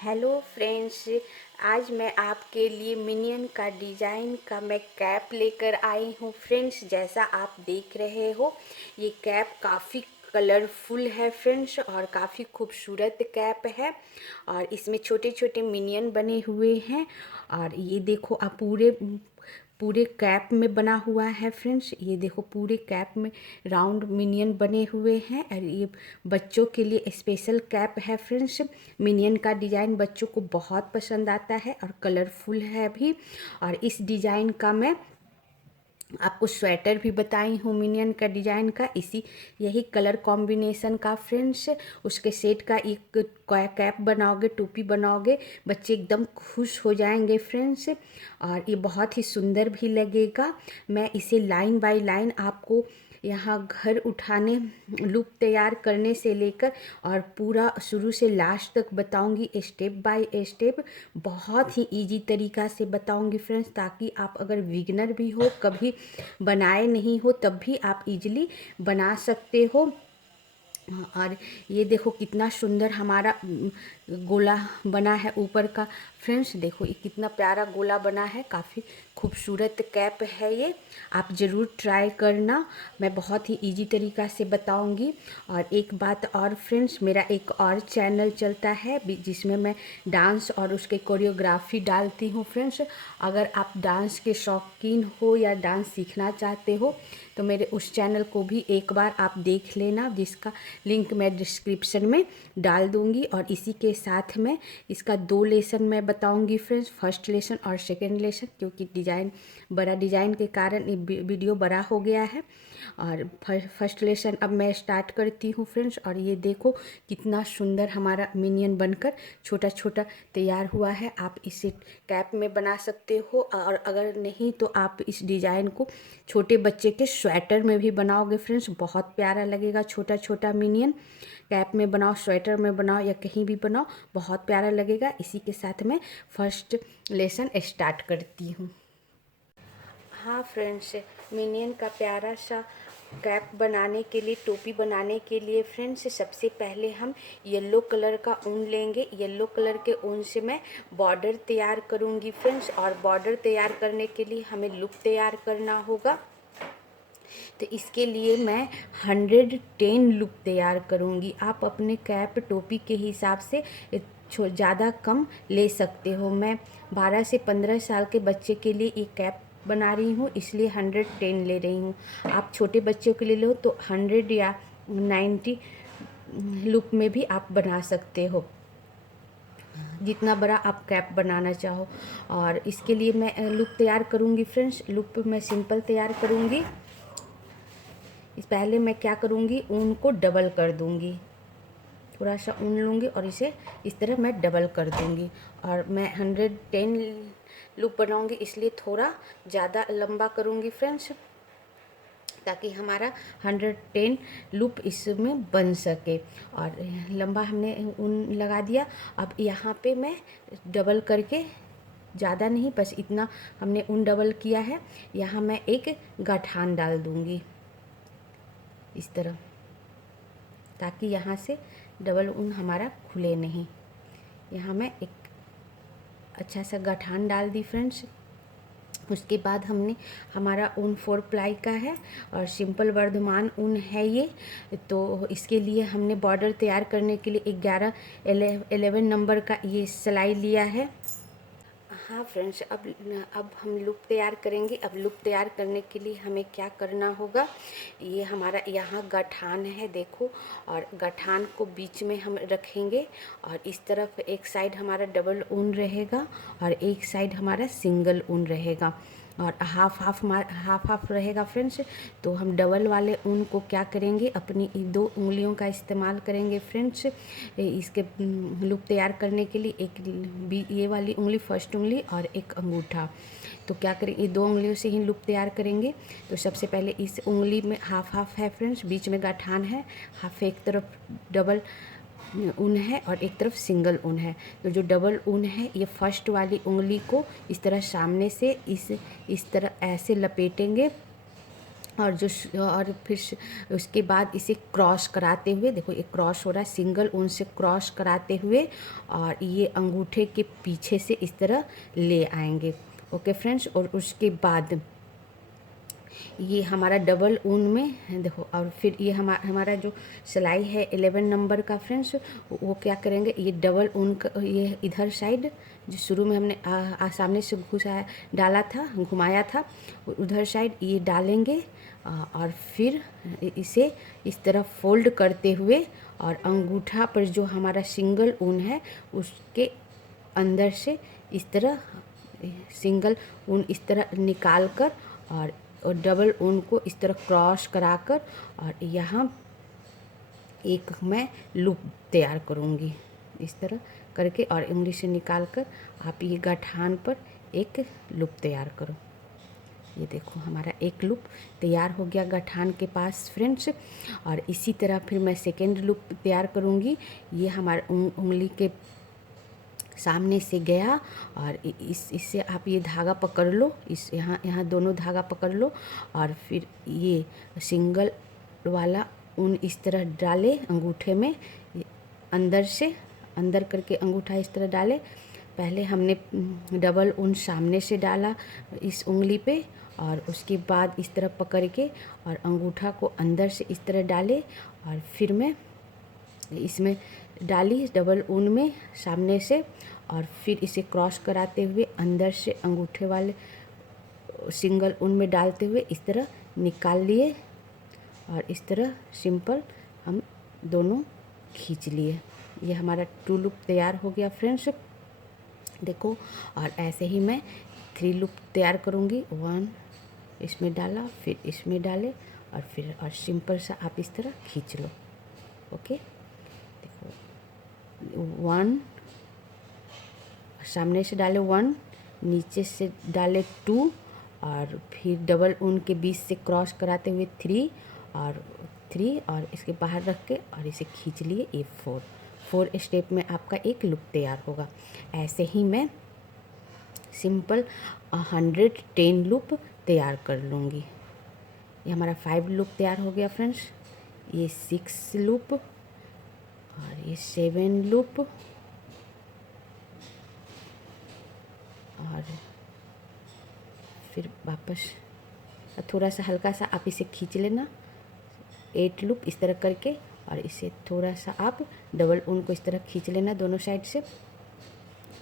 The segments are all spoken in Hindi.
Hello friends. आज मैं आपके लिए मिनियन का डिज़ाइन का मैं कैप लेकर आई हूँ फ्रेंड्स। जैसा आप देख रहे हो ये कैप काफ़ी कलरफुल है फ्रेंड्स और काफ़ी खूबसूरत कैप है और इसमें छोटे छोटे मिनियन बने हुए हैं। और ये देखो आप पूरे पूरे कैप में बना हुआ है फ्रेंड्स। ये देखो पूरे कैप में राउंड मिनियन बने हुए हैं और ये बच्चों के लिए स्पेशल कैप है फ्रेंड्स। मिनियन का डिज़ाइन बच्चों को बहुत पसंद आता है और कलरफुल है भी। और इस डिज़ाइन का मैं आपको स्वेटर भी बताई हूँ मिनियन का डिज़ाइन का, इसी यही कलर कॉम्बिनेशन का फ्रेंड्स। उसके सेट का एक कैप बनाओगे, टोपी बनाओगे, बच्चे एकदम खुश हो जाएंगे फ्रेंड्स और ये बहुत ही सुंदर भी लगेगा। मैं इसे लाइन बाय लाइन आपको यहाँ घर उठाने लुक तैयार करने से लेकर और पूरा शुरू से लास्ट तक बताऊंगी, स्टेप बाय स्टेप बहुत ही इजी तरीका से बताऊंगी फ्रेंड्स, ताकि आप अगर बिगिनर भी हो, कभी बनाए नहीं हो, तब भी आप इजीली बना सकते हो। और ये देखो कितना सुंदर हमारा गोला बना है ऊपर का फ्रेंड्स। देखो ये कितना प्यारा गोला बना है, काफ़ी खूबसूरत कैप है ये। आप ज़रूर ट्राई करना, मैं बहुत ही इजी तरीका से बताऊंगी। और एक बात और फ्रेंड्स, मेरा एक और चैनल चलता है जिसमें मैं डांस और उसके कोरियोग्राफी डालती हूँ फ्रेंड्स। अगर आप डांस के शौकीन हो या डांस सीखना चाहते हो तो मेरे उस चैनल को भी एक बार आप देख लेना, जिसका लिंक मैं डिस्क्रिप्शन में डाल दूंगी। और इसी के साथ में इसका 2 लेसन मैं बताऊंगी फ्रेंड्स, फर्स्ट लेसन और सेकंड लेसन, क्योंकि बड़ा डिज़ाइन के कारण ये वीडियो बड़ा हो गया है। और फर्स्ट लेसन अब मैं स्टार्ट करती हूँ फ्रेंड्स। और ये देखो कितना सुंदर हमारा मिनियन बनकर छोटा छोटा तैयार हुआ है। आप इसे कैप में बना सकते हो और अगर नहीं तो आप इस डिज़ाइन को छोटे बच्चे के स्वेटर में भी बनाओगे फ्रेंड्स, बहुत प्यारा लगेगा। छोटा छोटा मिनियन कैप में बनाओ, स्वेटर में बनाओ या कहीं भी बनाओ, बहुत प्यारा लगेगा। इसी के साथ मैं फर्स्ट लेसन स्टार्ट करती हूँ। हाँ फ्रेंड्स, मिनियन का प्यारा सा कैप बनाने के लिए, टोपी बनाने के लिए फ्रेंड्स, सबसे पहले हम येलो कलर का ऊन लेंगे। येलो कलर के ऊन से मैं बॉर्डर तैयार करूँगी फ्रेंड्स। और बॉर्डर तैयार करने के लिए हमें लुक तैयार करना होगा। तो इसके लिए मैं 110 लुक तैयार करूँगी। आप अपने कैप टोपी के हिसाब से ज़्यादा कम ले सकते हो। मैं 12 से 15 साल के बच्चे के लिए ये कैप बना रही हूँ, इसलिए 110 ले रही हूँ। आप छोटे बच्चों के लिए लो तो 100 या 90 लुक में भी आप बना सकते हो, जितना बड़ा आप कैप बनाना चाहो। और इसके लिए मैं लुक तैयार करूँगी फ्रेंड्स। लुक मैं सिंपल तैयार करूँगी। इस पहले मैं क्या करूँगी, ऊन को डबल कर दूँगी। थोड़ा सा ऊन लूँगी और इसे इस तरह मैं डबल कर दूँगी। और मैं 110 लूप बनाऊँगी, इसलिए थोड़ा ज़्यादा लंबा करूँगी फ्रेंड्स, ताकि हमारा 110 लूप इसमें बन सके। और लंबा हमने ऊन लगा दिया। अब यहाँ पे मैं डबल करके, ज़्यादा नहीं, बस इतना हमने ऊन डबल किया है, यहाँ मैं एक गठान डाल दूँगी इस तरह, ताकि यहाँ से डबल ऊन हमारा खुले नहीं। यहाँ मैं एक अच्छा सा गठान डाल दी फ्रेंड्स। उसके बाद हमने हमारा ऊन 4 प्लाई का है और सिंपल वर्धमान ऊन है ये। तो इसके लिए हमने बॉर्डर तैयार करने के लिए 11 नंबर का ये सिलाई लिया है। हाँ फ्रेंड्स, अब हम लुक तैयार करेंगे। अब लुक तैयार करने के लिए हमें क्या करना होगा, ये हमारा यहाँ गठान है देखो, और गठान को बीच में हम रखेंगे और इस तरफ एक साइड हमारा डबल ऊन रहेगा और एक साइड हमारा सिंगल ऊन रहेगा और हाफ हाफ रहेगा फ्रेंड्स। तो हम डबल वाले ऊन को क्या करेंगे, अपनी 2 उंगलियों का इस्तेमाल करेंगे फ्रेंड्स इसके लुक तैयार करने के लिए। एक ये वाली उंगली, फर्स्ट उंगली, और एक अंगूठा। तो क्या करें, ये 2 उंगलियों से ही लुक तैयार करेंगे। तो सबसे पहले इस उंगली में हाफ हाफ है फ्रेंड्स, बीच में गठान है, हाफ एक तरफ डबल ऊन है और एक तरफ सिंगल ऊन है। तो जो डबल ऊन है ये फर्स्ट वाली उंगली को इस तरह सामने से इस तरह ऐसे लपेटेंगे और फिर उसके बाद इसे क्रॉस कराते हुए, देखो ये क्रॉस हो रहा है, सिंगल ऊन से क्रॉस कराते हुए और ये अंगूठे के पीछे से इस तरह ले आएंगे। ओके फ्रेंड्स, और उसके बाद ये हमारा डबल ऊन में देखो, और फिर ये हमारा जो सिलाई है 11 नंबर का फ्रेंड्स, वो क्या करेंगे, ये डबल ऊन का ये इधर साइड जो शुरू में हमने सामने से घुसाया डाला था, घुमाया था, उधर साइड ये डालेंगे और फिर इसे इस तरह फोल्ड करते हुए और अंगूठा पर जो हमारा सिंगल ऊन है उसके अंदर से इस तरह सिंगल ऊन इस तरह निकाल कर और डबल ऊन को इस तरह क्रॉस कराकर और यहाँ एक मैं लूप तैयार करूँगी इस तरह करके, और उंगली से निकाल कर आप ये गठान पर एक लूप तैयार करो। ये देखो हमारा एक लूप तैयार हो गया गठान के पास फ्रेंड्स। और इसी तरह फिर मैं सेकेंड लूप तैयार करूँगी। ये हमारे उंगली के सामने से गया और इससे आप ये धागा पकड़ लो, इस यहाँ दोनों धागा पकड़ लो और फिर ये सिंगल वाला ऊन इस तरह डाले अंगूठे में, अंदर से अंदर करके अंगूठा इस तरह डाले। पहले हमने डबल ऊन सामने से डाला इस उंगली पे और उसके बाद इस तरह पकड़ के और अंगूठा को अंदर से इस तरह डाले और फिर मैं इसमें डाली डबल ऊन में सामने से और फिर इसे क्रॉस कराते हुए अंदर से अंगूठे वाले सिंगल ऊन में डालते हुए इस तरह निकाल लिए और इस तरह सिंपल हम दोनों खींच लिए। ये हमारा टू लूप तैयार हो गया फ्रेंड्स, देखो। और ऐसे ही मैं थ्री लूप तैयार करूँगी। वन इसमें डाला, फिर इसमें डाले और फिर और सिंपल सा आप इस तरह खींच लो। ओके, देखो वन सामने से डाले, वन नीचे से डाले, टू और फिर डबल ऊन के बीच से क्रॉस कराते हुए थ्री और इसके बाहर रख के और इसे खींच लिए। ये फोर स्टेप में आपका एक लूप तैयार होगा। ऐसे ही मैं सिंपल 110 लूप तैयार कर लूँगी। ये हमारा 5 लूप तैयार हो गया फ्रेंड्स। ये 6 लूप और ये 7 लूप और फिर वापस थोड़ा सा हल्का सा आप इसे खींच लेना 8 लूप इस तरह करके, और इसे थोड़ा सा आप डबल ऊन को इस तरह खींच लेना दोनों साइड से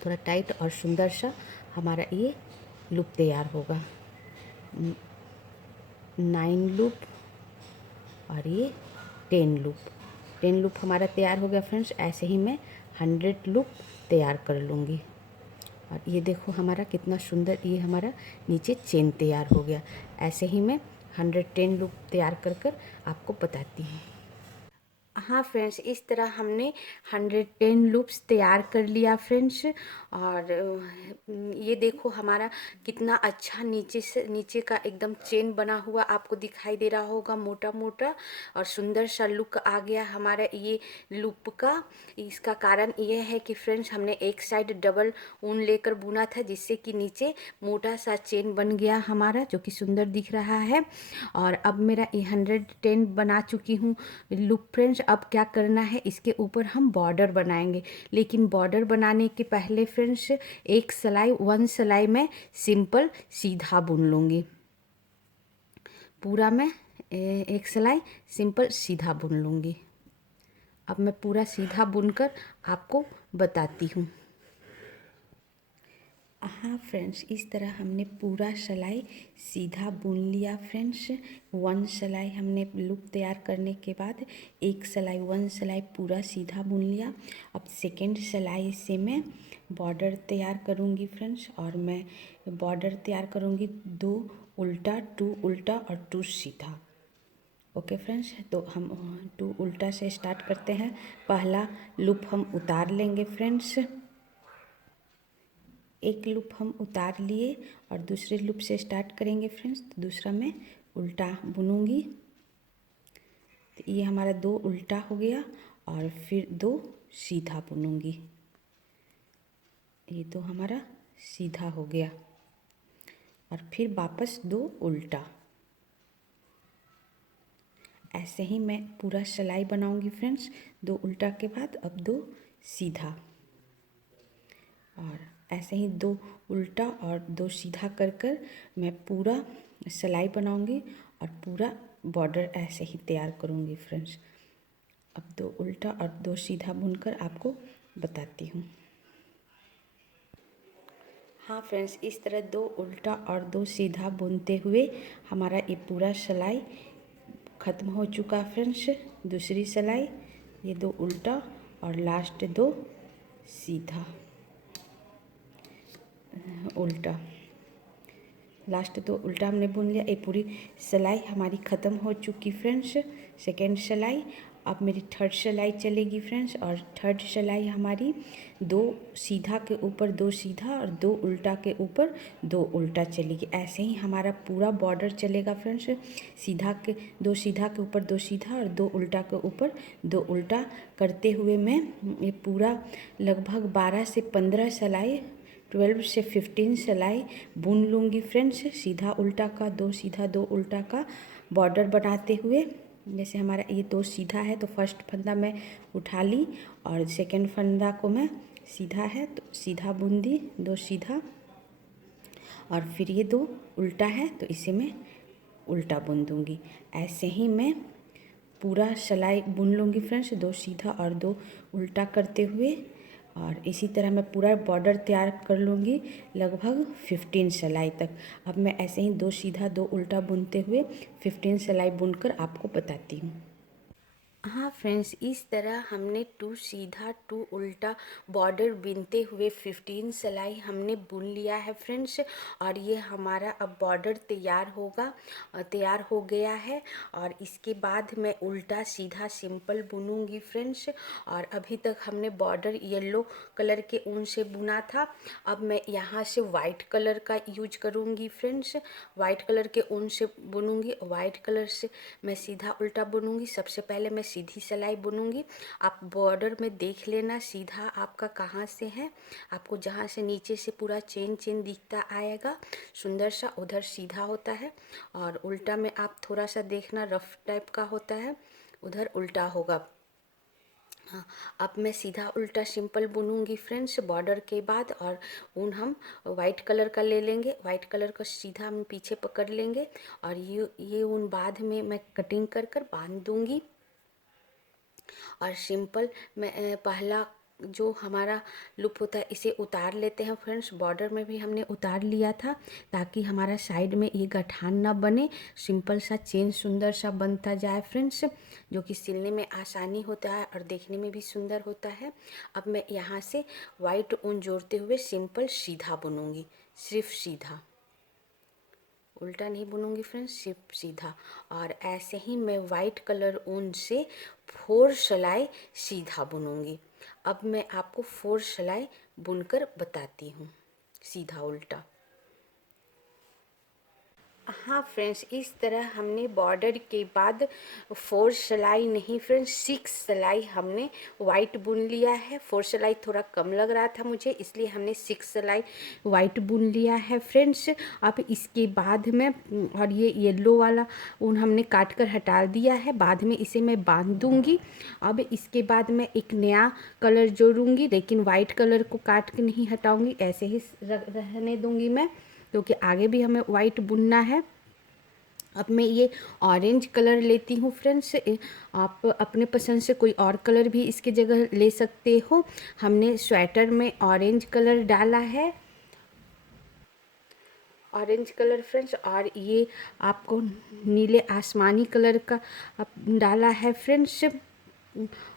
थोड़ा टाइट, और सुंदर सा हमारा ये लूप तैयार होगा। 9 लूप और ये 10 लूप हमारा तैयार हो गया फ्रेंड्स। ऐसे ही मैं 100 लूप तैयार कर लूँगी। और ये देखो हमारा कितना सुंदर ये हमारा नीचे चेन तैयार हो गया। ऐसे ही मैं 110 लूप तैयार कर आपको बताती हूँ। हाँ फ्रेंड्स, इस तरह हमने 110 लूप्स तैयार कर लिया फ्रेंड्स। और ये देखो हमारा कितना अच्छा नीचे का एकदम चेन बना हुआ आपको दिखाई दे रहा होगा, मोटा मोटा और सुंदर सा लुक आ गया हमारा ये लूप का। इसका कारण ये है कि फ्रेंड्स हमने एक साइड डबल ऊन लेकर बुना था, जिससे कि नीचे मोटा सा चेन बन गया हमारा, जो कि सुंदर दिख रहा है। और अब मेरा ये 110 बना चुकी हूँ लूप फ्रेंड्स। अब क्या करना है, इसके ऊपर हम बॉर्डर बनाएंगे। लेकिन बॉर्डर बनाने के पहले फ्रेंड्स एक सिलाई 1 सिलाई में सिंपल सीधा बुन लूँगी। पूरा मैं एक सिलाई सिंपल सीधा बुन लूँगी। अब मैं पूरा सीधा बुनकर आपको बताती हूँ। हाँ फ्रेंड्स, इस तरह हमने पूरा सिलाई सीधा बुन लिया फ्रेंड्स। 1 सिलाई हमने लूप तैयार करने के बाद एक सिलाई 1 सिलाई पूरा सीधा बुन लिया। अब सेकेंड सिलाई से मैं बॉर्डर तैयार करूँगी फ्रेंड्स। और मैं बॉर्डर तैयार करूँगी 2 उल्टा, 2 उल्टा और 2 सीधा। ओके फ्रेंड्स, तो हम 2 उल्टा से स्टार्ट करते हैं। पहला लूप हम उतार लेंगे फ्रेंड्स, एक लूप हम उतार लिए और दूसरे लूप से स्टार्ट करेंगे फ्रेंड्स। तो दूसरा मैं उल्टा बुनूंगी। तो ये हमारा 2 उल्टा हो गया और फिर 2 सीधा बुनूंगी। ये तो हमारा सीधा हो गया और फिर वापस 2 उल्टा। ऐसे ही मैं पूरा सिलाई बनाऊंगी फ्रेंड्स। 2 उल्टा के बाद अब 2 सीधा, और ऐसे ही 2 उल्टा और 2 सीधा कर कर मैं पूरा सिलाई बनाऊंगी और पूरा बॉर्डर ऐसे ही तैयार करूंगी फ्रेंड्स। अब 2 उल्टा और 2 सीधा बुनकर आपको बताती हूँ। हाँ फ्रेंड्स, इस तरह 2 उल्टा और 2 सीधा बुनते हुए हमारा ये पूरा सिलाई ख़त्म हो चुका फ्रेंड्स। दूसरी सिलाई, ये 2 उल्टा और लास्ट 2 सीधा, उल्टा, लास्ट 2 उल्टा हमने बुन लिया। ये पूरी सिलाई हमारी ख़त्म हो चुकी फ्रेंड्स। सेकेंड सिलाई, अब मेरी थर्ड सिलाई चलेगी फ्रेंड्स, और थर्ड सिलाई हमारी 2 सीधा के ऊपर 2 सीधा और 2 उल्टा के ऊपर 2 उल्टा चलेगी। ऐसे ही हमारा पूरा बॉर्डर चलेगा फ्रेंड्स। सीधा के 2 सीधा के ऊपर 2 सीधा और 2 उल्टा के ऊपर 2 उल्टा करते हुए मैं ये पूरा लगभग 12 से 15 सिलाई, 12 से 15 सिलाई बुन लूँगी फ्रेंड्स। सीधा उल्टा का 2 सीधा 2 उल्टा का बॉर्डर बनाते हुए। जैसे हमारा ये 2 सीधा है तो फर्स्ट फंदा मैं उठा ली, और सेकंड फंदा को मैं सीधा है तो सीधा बुन दी 2 सीधा, और फिर ये 2 उल्टा है तो इसे मैं उल्टा बुन दूँगी। ऐसे ही मैं पूरा सिलाई बुन लूँगी फ्रेंड्स, 2 सीधा और 2 उल्टा करते हुए, और इसी तरह मैं पूरा बॉर्डर तैयार कर लूँगी लगभग 15 सिलाई तक। अब मैं ऐसे ही 2 सीधा 2 उल्टा बुनते हुए 15 सिलाई बुनकर आपको बताती हूँ। हाँ फ्रेंड्स, इस तरह हमने 2 सीधा 2 उल्टा बॉर्डर बिनते हुए 15 सिलाई हमने बुन लिया है फ्रेंड्स। और ये हमारा अब बॉर्डर तैयार हो गया है। और इसके बाद मैं उल्टा सीधा सिंपल बुनूंगी फ्रेंड्स। और अभी तक हमने बॉर्डर येलो कलर के ऊन से बुना था, अब मैं यहाँ से वाइट कलर का यूज करूँगी फ्रेंड्स। वाइट कलर के ऊन से बुनूंगी, वाइट कलर से मैं सीधा उल्टा बुनूंगी। सबसे पहले मैं सीधी सिलाई बुनूंगी। आप बॉर्डर में देख लेना सीधा आपका कहाँ से है, आपको जहाँ से नीचे से पूरा चेन चेन दिखता आएगा सुंदर सा, उधर सीधा होता है। और उल्टा में आप थोड़ा सा देखना रफ टाइप का होता है, उधर उल्टा होगा। हाँ, अब मैं सीधा उल्टा सिंपल बुनूंगी फ्रेंड्स बॉर्डर के बाद। और ऊन हम वाइट कलर का ले लेंगे, वाइट कलर का सीधा हम पीछे पकड़ लेंगे, और ये ऊन बाद में मैं कटिंग कर कर बांध दूंगी। और सिंपल मैं पहला जो हमारा लूप होता है इसे उतार लेते हैं फ्रेंड्स। बॉर्डर में भी हमने उतार लिया था ताकि हमारा साइड में ये गठान ना बने, सिंपल सा चेन सुंदर सा बनता जाए फ्रेंड्स, जो कि सिलने में आसानी होता है और देखने में भी सुंदर होता है। अब मैं यहाँ से वाइट ऊन जोड़ते हुए सिंपल सीधा बुनूंगी, सिर्फ सीधा, उल्टा नहीं बुनूंगी फ्रेंड्स, सिर्फ सीधा। और ऐसे ही मैं वाइट कलर ऊन से 4 सिलाई सीधा बुनूंगी। अब मैं आपको 4 सिलाई बुनकर बताती हूँ सीधा उल्टा। हाँ फ्रेंड्स, इस तरह हमने बॉर्डर के बाद 4 सिलाई नहीं फ्रेंड्स 6 सिलाई हमने वाइट बुन लिया है। 4 सिलाई थोड़ा कम लग रहा था मुझे, इसलिए हमने 6 सिलाई वाइट बुन लिया है फ्रेंड्स। अब इसके बाद में, और ये येलो वाला ऊन हमने काट कर हटा दिया है, बाद में इसे मैं बांध दूंगी। अब इसके बाद मैं एक नया कलर जोड़ूंगी, लेकिन वाइट कलर को काट के नहीं हटाऊंगी, ऐसे ही रहने दूंगी मैं, क्योंकि आगे भी हमें वाइट बुनना है। अब मैं ये ऑरेंज कलर लेती हूँ फ्रेंड्स, आप अपने पसंद से कोई और कलर भी इसकी जगह ले सकते हो। हमने स्वेटर में ऑरेंज कलर डाला है, ऑरेंज कलर फ्रेंड्स, और ये आपको नीले आसमानी कलर का डाला है फ्रेंड्स,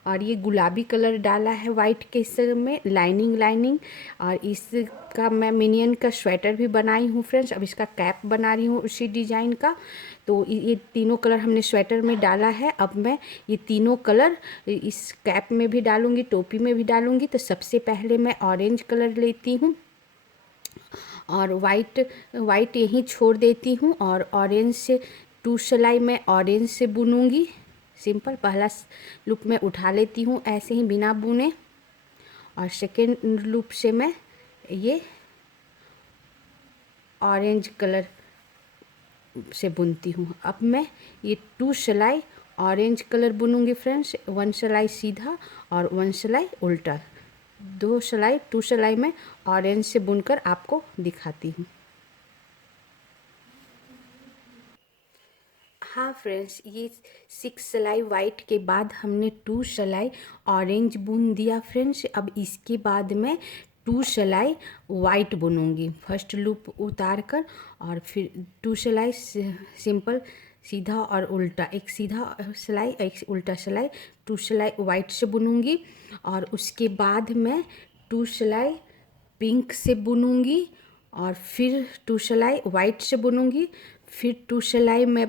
और ये गुलाबी कलर डाला है वाइट के सर में लाइनिंग। और इसका मैं मिनियन का स्वेटर भी बनाई हूँ फ्रेंड्स। अब इसका कैप बना रही हूँ उसी डिजाइन का। तो ये तीनों कलर हमने स्वेटर में डाला है। अब मैं ये तीनों कलर इस कैप में भी डालूंगी, टोपी में भी डालूंगी। तो सबसे पहले मैं ऑरेंज कलर लेती हूँ और वाइट यहीं छोड़ देती हूँ, और ऑरेंज से 2 सिलाई मैं ऑरेंज से बुनूंगी। सिंपल पहला लूप में उठा लेती हूँ ऐसे ही बिना बुने, और सेकेंड लूप से मैं ये ऑरेंज कलर से बुनती हूँ। अब मैं ये 2 सिलाई ऑरेंज कलर बुनूंगी फ्रेंड्स, 1 सिलाई सीधा और 1 सिलाई उल्टा, 2 सिलाई 2 सिलाई में ऑरेंज से बुनकर आपको दिखाती हूँ। हाँ फ्रेंड्स, ये 6 सिलाई वाइट के बाद हमने 2 सिलाई ऑरेंज बुन दिया फ्रेंड्स। अब इसके बाद मैं 2 सिलाई वाइट बुनूंगी, फर्स्ट लूप उतार कर और फिर 2 सिलाई सिंपल सीधा और उल्टा, एक सीधा सिलाई एक उल्टा सिलाई, 2 सिलाई वाइट से बुनूंगी और उसके बाद मैं 2 सिलाई पिंक से बुनूंगी और फिर 2 सिलाई वाइट से बुनूंगी, फिर 2 सिलाई मैं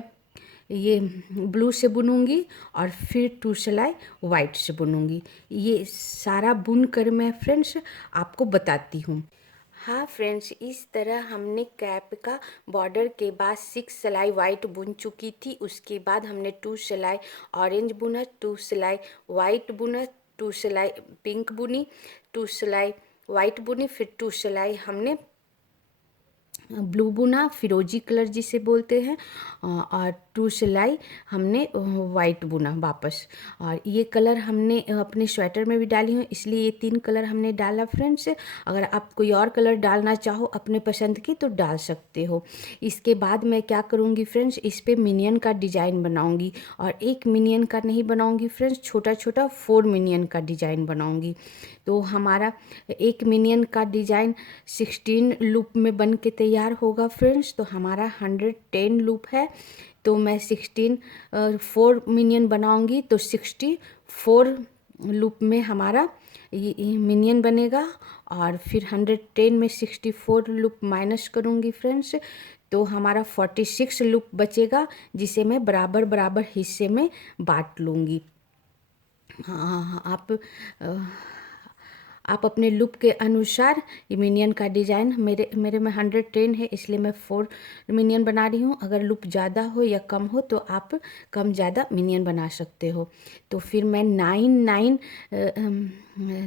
ये ब्लू से बुनूंगी और फिर 2 सिलाई वाइट से बुनूंगी। ये सारा बुन कर मैं फ्रेंड्स आपको बताती हूँ। हाँ फ्रेंड्स, इस तरह हमने कैप का बॉर्डर के बाद 6 सिलाई वाइट बुन चुकी थी। उसके बाद हमने 2 सिलाई ऑरेंज बुना, 2 सिलाई वाइट बुना, 2 सिलाई पिंक बुनी, 2 सिलाई वाइट बुनी, फिर 2 सिलाई हमने ब्लू बुना, फिरोजी कलर जिसे बोलते हैं, और 2 सिलाई हमने वाइट बुना वापस। और ये कलर हमने अपने स्वेटर में भी डाली हूँ, इसलिए ये 3 कलर हमने डाला फ्रेंड्स। अगर आप कोई और कलर डालना चाहो अपने पसंद की तो डाल सकते हो। इसके बाद मैं क्या करूँगी फ्रेंड्स, इस पर मिनियन का डिज़ाइन बनाऊँगी, और एक मिनियन का नहीं बनाऊँगी फ्रेंड्स, छोटा छोटा 4 मिनियन का डिज़ाइन बनाऊँगी। तो हमारा एक मिनियन का डिज़ाइन 16 लूप में बन के तैयार होगा फ्रेंड्स। तो हमारा 110 लूप है, तो मैं 4 मिनियन बनाऊंगी तो 64 लूप में हमारा ये मिनियन बनेगा। और फिर 110 में 64 लूप माइनस करूंगी फ्रेंड्स, तो हमारा 46 लूप बचेगा, जिसे मैं बराबर बराबर हिस्से में बांट लूँगी। हाँ, आप अपने लूप के अनुसार ये मिनियन का डिज़ाइन, मेरे में 110 है इसलिए मैं 4 मिनियन बना रही हूँ। अगर लूप ज़्यादा हो या कम हो तो आप कम ज़्यादा मिनियन बना सकते हो। तो फिर मैं 9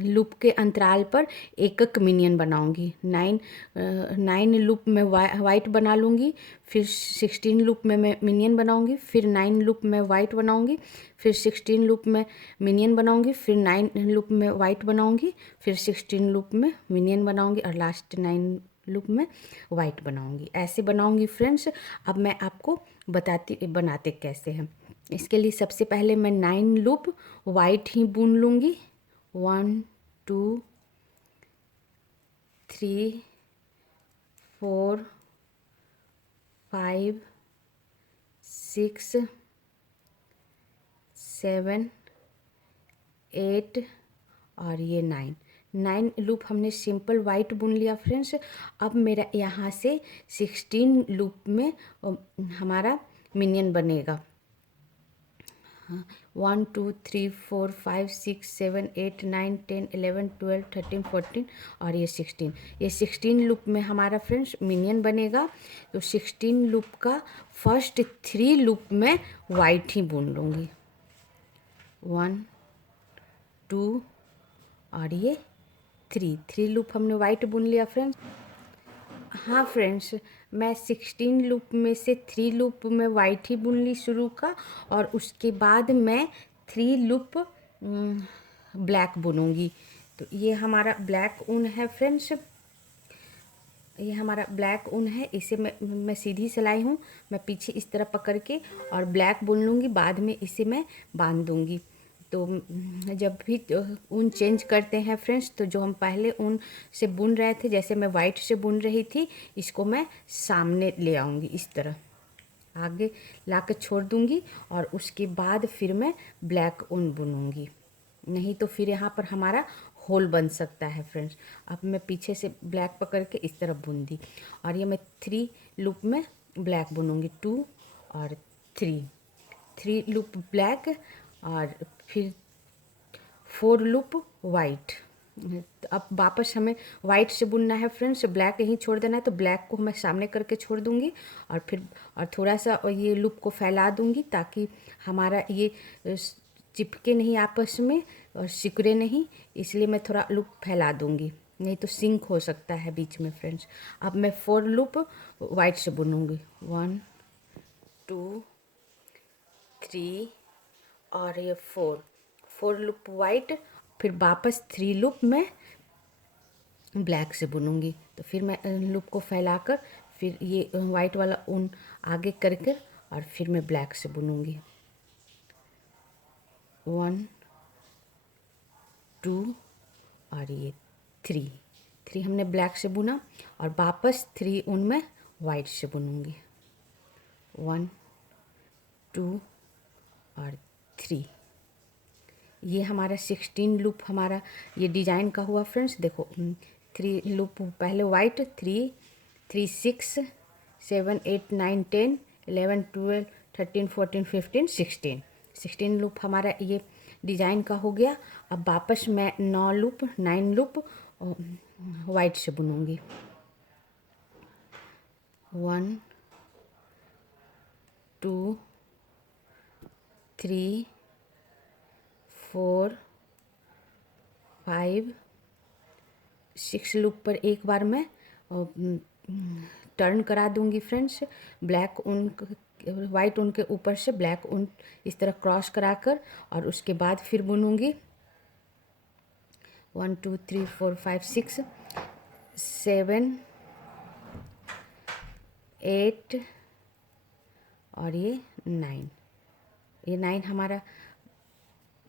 लूप के अंतराल पर एक एक मिनियन बनाऊंगी। 9 लूप में वाइट बना लूँगी, फिर 16 लूप में मैं मिनियन बनाऊंगी, फिर 9 लूप में वाइट बनाऊंगी, फिर 16 लूप में मिनियन बनाऊंगी, फिर 9 लूप में वाइट बनाऊंगी, फिर 16 लूप में मिनियन बनाऊंगी और लास्ट 9 लूप में वाइट बनाऊंगी। ऐसे बनाऊंगी फ्रेंड्स। अब मैं आपको बनाते कैसे हैं। इसके लिए सबसे पहले मैं 9 लूप वाइट ही बुन लूँगी। 1 2 3 4 5 6 7 8 और ये 9 लूप हमने सिंपल वाइट बुन लिया फ्रेंड्स। अब मेरा यहाँ से 16 लूप में हमारा मिनियन बनेगा। 1 2 3 4 5 6 7 8 9 10 11 12 13 14 और ये 16 लूप में हमारा फ्रेंड्स मिनियन बनेगा। तो 16 लूप का फर्स्ट 3 लूप में वाइट ही बुन लूँगी। 1 2 और ये 3 लूप हमने वाइट बुन लिया फ्रेंड्स। हाँ फ्रेंड्स, मैं 16 लूप में से 3 लूप में वाइट ही बुन ली शुरू का, और उसके बाद मैं 3 लूप ब्लैक बुनूंगी। तो ये हमारा ब्लैक ऊन है फ्रेंड्स, ये हमारा ब्लैक ऊन है। इसे मैं सीधी सिलाई हूँ, मैं पीछे इस तरह पकड़ के और ब्लैक बुन लूँगी, बाद में इसे मैं बांध दूँगी। तो जब भी ऊन चेंज करते हैं फ्रेंड्स, तो जो हम पहले ऊन से बुन रहे थे, जैसे मैं वाइट से बुन रही थी, इसको मैं सामने ले आऊँगी, इस तरह आगे ला के छोड़ दूँगी, और उसके बाद फिर मैं ब्लैक ऊन बुनूँगी। नहीं तो फिर यहाँ पर हमारा होल बन सकता है फ्रेंड्स। अब मैं पीछे से ब्लैक पकड़ के इस तरफ बुन दी, और ये मैं 3 लूप में ब्लैक बुनूँगी, 2 और 3 लूप ब्लैक, और फिर 4 लूप वाइट। अब वापस हमें वाइट से बुनना है फ्रेंड्स, ब्लैक यहीं छोड़ देना है, तो ब्लैक को मैं सामने करके छोड़ दूँगी, और थोड़ा सा ये लूप को फैला दूँगी, ताकि हमारा ये चिपके नहीं आपस में और सिकुड़े नहीं, इसलिए मैं थोड़ा लूप फैला दूँगी, नहीं तो सिंक हो सकता है बीच में फ्रेंड्स। अब मैं 4 लूप वाइट से बुनूँगी। 1 2 3 और ये 4 लूप वाइट, फिर वापस 3 लूप मैं ब्लैक से बुनूंगी। तो फिर मैं लूप को फैलाकर फिर ये वाइट वाला ऊन आगे करके और फिर मैं ब्लैक से बुनूंगी। 1 2 और ये 3 हमने ब्लैक से बुना और वापस 3 ऊन में वाइट से बुनूंगी। 1 2 और 3। ये हमारा 16 लूप हमारा ये डिजाइन का हुआ फ्रेंड्स। देखो 3 लूप पहले वाइट, 3 3 6 7 8 9 10 11 12 13 14 15 16 लूप हमारा ये डिजाइन का हो गया। अब वापस मैं 9 लूप वाइट से बुनूंगी। 1 2 3 4 5 6 लूप पर एक बार मैं टर्न करा दूंगी फ्रेंड्स। ब्लैक ऊन वाइट ऊन के ऊपर से ब्लैक ऊन इस तरह क्रॉस कराकर और उसके बाद फिर बुनूंगी। 1 2 3 4 5 6 7 8 और ये 9। ये 9 हमारा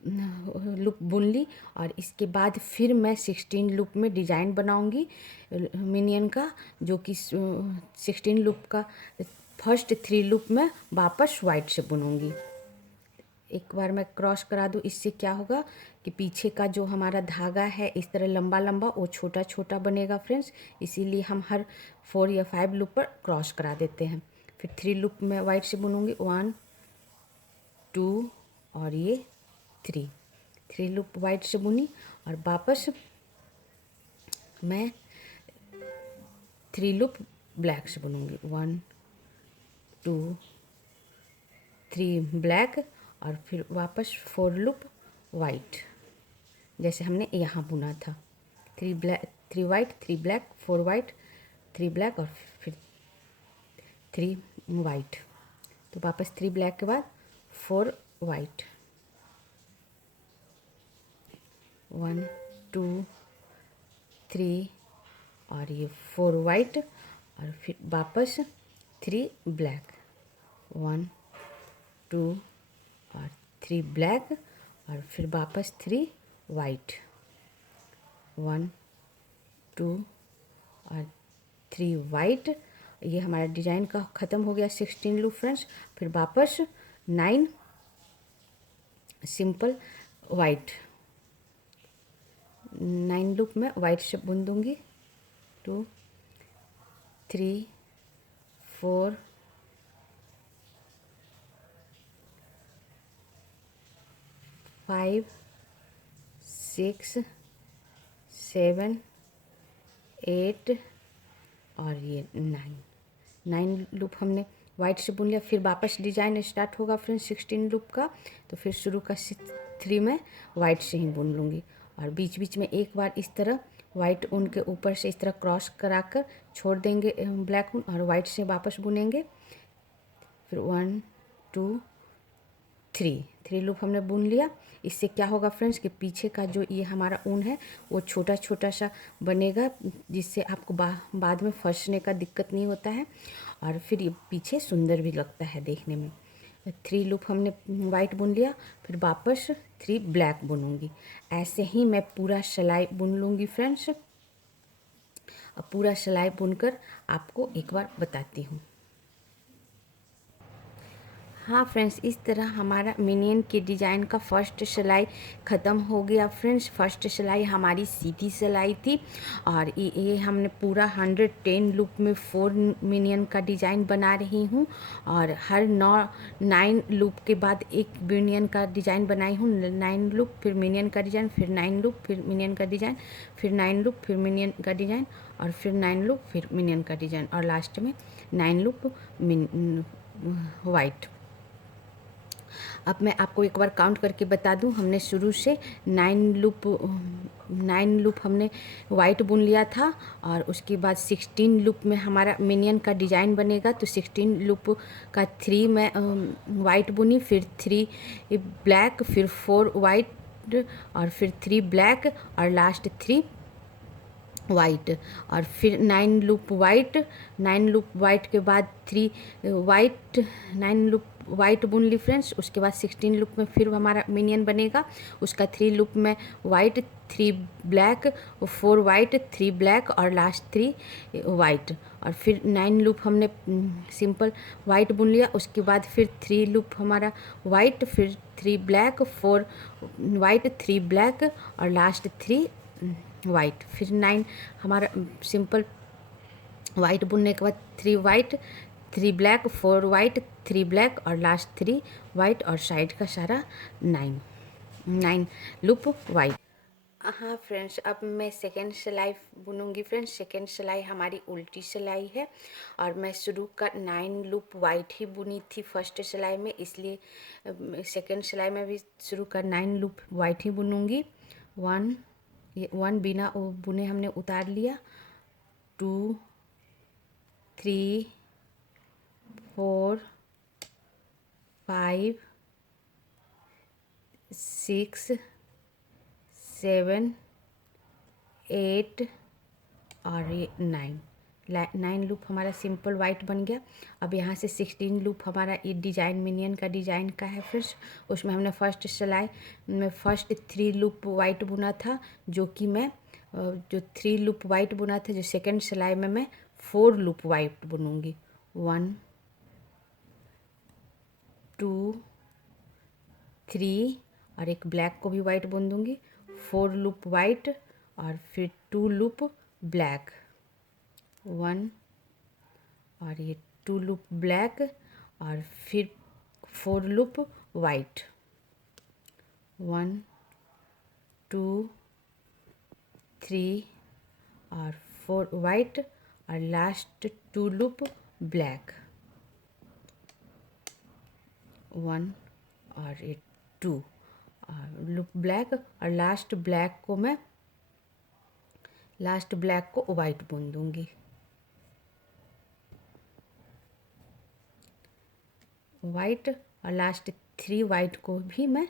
लूप बुन ली और इसके बाद फिर मैं 16 लूप में डिजाइन बनाऊंगी मिनियन का, जो कि 16 लूप का फर्स्ट 3 लूप में वापस वाइट से बुनूंगी। एक बार मैं क्रॉस करा दूँ, इससे क्या होगा कि पीछे का जो हमारा धागा है इस तरह लंबा लंबा वो छोटा छोटा बनेगा फ्रेंड्स। इसीलिए हम हर 4 या 5 लूप पर क्रॉस करा देते हैं। फिर 3 लूप में वाइट से बुनूंगी। 1 2 और ये 3 लूप वाइट से बुनी और वापस मैं 3 लूप ब्लैक से बुनूंगी। 1 2 3 ब्लैक और फिर वापस 4 लूप वाइट, जैसे हमने यहाँ बुना था। 3 black 3 white 3 black 4 white 3 black और फिर 3 वाइट। तो वापस 3 ब्लैक के बाद 4 वाइट। 1 2 3 और ये 4 वाइट और फिर वापस 3 ब्लैक। 1 2 और 3 ब्लैक और फिर वापस 3 वाइट। 1 2 और 3 वाइट। ये हमारा डिजाइन का ख़त्म हो गया 16 लूप फ्रेंड्स। फिर वापस 9 सिंपल वाइट, 9 लूप में वाइट से बुन दूंगी। 2 3 4 5 6 7 8 और ये 9 लूप हमने वाइट से बुन लिया। फिर वापस डिजाइन स्टार्ट होगा फ्रेंड्स 16 लूप का। तो फिर शुरू का 3 में वाइट से ही बुन लूँगी और बीच बीच में एक बार इस तरह वाइट ऊन के ऊपर से इस तरह क्रॉस कराकर छोड़ देंगे ब्लैक ऊन और वाइट से वापस बुनेंगे। फिर 1 2 3 लूप हमने बुन लिया। इससे क्या होगा फ्रेंड्स कि पीछे का जो ये हमारा ऊन है वो छोटा छोटा सा बनेगा, जिससे आपको बाद में फंसने का दिक्कत नहीं होता है और फिर ये पीछे सुंदर भी लगता है देखने में। 3 लूप हमने वाइट बुन लिया, फिर वापस 3 ब्लैक बुनूंगी। ऐसे ही मैं पूरा सिलाई बुन लूँगी फ्रेंड्स। अब पूरा सिलाई बुनकर आपको एक बार बताती हूँ। हाँ फ्रेंड्स, इस तरह हमारा मिनियन के डिज़ाइन का फर्स्ट सिलाई ख़त्म हो गया फ्रेंड्स। फर्स्ट सिलाई हमारी सीधी सिलाई थी और ये हमने पूरा 110 लूप में 4 मिनियन का डिज़ाइन बना रही हूँ और हर 9 लूप के बाद एक मिनियन का डिज़ाइन बनाई हूँ। 9 लूप फिर मिनियन का डिज़ाइन, फिर 9 लूप फिर मिनियन का डिज़ाइन, फिर 9 लूप फिर मिनियन का डिज़ाइन और फिर 9 लूप फिर मिनियन का डिज़ाइन और लास्ट में 9 लूप वाइट। अब मैं आपको एक बार काउंट करके बता दूं, हमने शुरू से 9 लूप हमने वाइट बुन लिया था और उसके बाद 16 लूप में हमारा मिनियन का डिज़ाइन बनेगा। तो 16 लूप का 3 मैं वाइट बुनी, फिर 3 ब्लैक, फिर 4 वाइट और फिर 3 ब्लैक और लास्ट 3 वाइट और फिर 9 लूप वाइट के बाद 3 वाइट, 9 लूप वाइट बुन ली फ्रेंड्स। उसके बाद 16 लूप में फिर हमारा मिनियन बनेगा, उसका 3 लूप में वाइट, 3 ब्लैक, 4 वाइट, 3 ब्लैक और लास्ट 3 वाइट और फिर 9 लूप हमने सिंपल वाइट बुन लिया। उसके बाद फिर 3 लूप हमारा वाइट, फिर 3 ब्लैक, 4 वाइट, 3 ब्लैक और लास्ट 3 वाइट, फिर 9 हमारा सिंपल वाइट बुनने के बाद 3 वाइट, 3 ब्लैक, 4 वाइट, 3 ब्लैक और लास्ट 3 वाइट और साइड का सारा 9 लूप वाइट। हाँ फ्रेंड्स, अब मैं सेकेंड सिलाई बुनूंगी फ्रेंड्स। सेकेंड सिलाई हमारी उल्टी सिलाई है और मैं शुरू का 9 लूप वाइट ही बुनी थी फर्स्ट सिलाई में, इसलिए सेकेंड सिलाई में भी शुरू का 9 लूप वाइट ही बुनूंगी। 1 बिना बुने हमने उतार लिया, 2 3 4 5 6 7 8 और ये 9 लूप हमारा सिंपल वाइट बन गया। अब यहाँ से 16 लूप हमारा ये डिज़ाइन मिनियन का डिज़ाइन का है फिर उसमें हमने फर्स्ट सिलाई में फर्स्ट 3 लूप वाइट बुना था, जो कि मैं जो 3 लूप वाइट बुना था, जो सेकंड सिलाई में मैं 4 लूप वाइट बुनूंगी। 1 2 3 और एक ब्लैक को भी वाइट बुन दूंगी, 4 लूप वाइट और फिर 2 लूप ब्लैक, 1 और ये 2 लूप ब्लैक और फिर 4 लूप वाइट, 1 2 3 और 4 वाइट और लास्ट 2 लूप ब्लैक, 1 और ये 2 और लूप ब्लैक और लास्ट ब्लैक को वाइट बुन दूंगी। वाइट और लास्ट 3 वाइट को भी मैं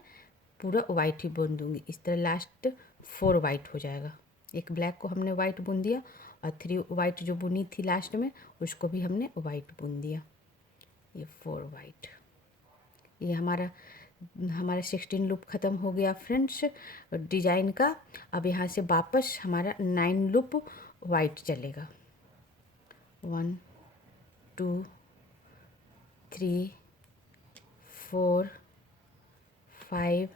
पूरा वाइट ही बुन दूंगी। इस तरह लास्ट 4 वाइट हो जाएगा। एक ब्लैक को हमने वाइट बुन दिया और 3 वाइट जो बुनी थी लास्ट में उसको भी हमने वाइट बुन दिया। ये 4 वाइट, ये हमारा 16 लूप ख़त्म हो गया फ्रेंड्स डिज़ाइन का। अब यहाँ से वापस हमारा 9 लूप वाइट चलेगा। 1 2 3 4 5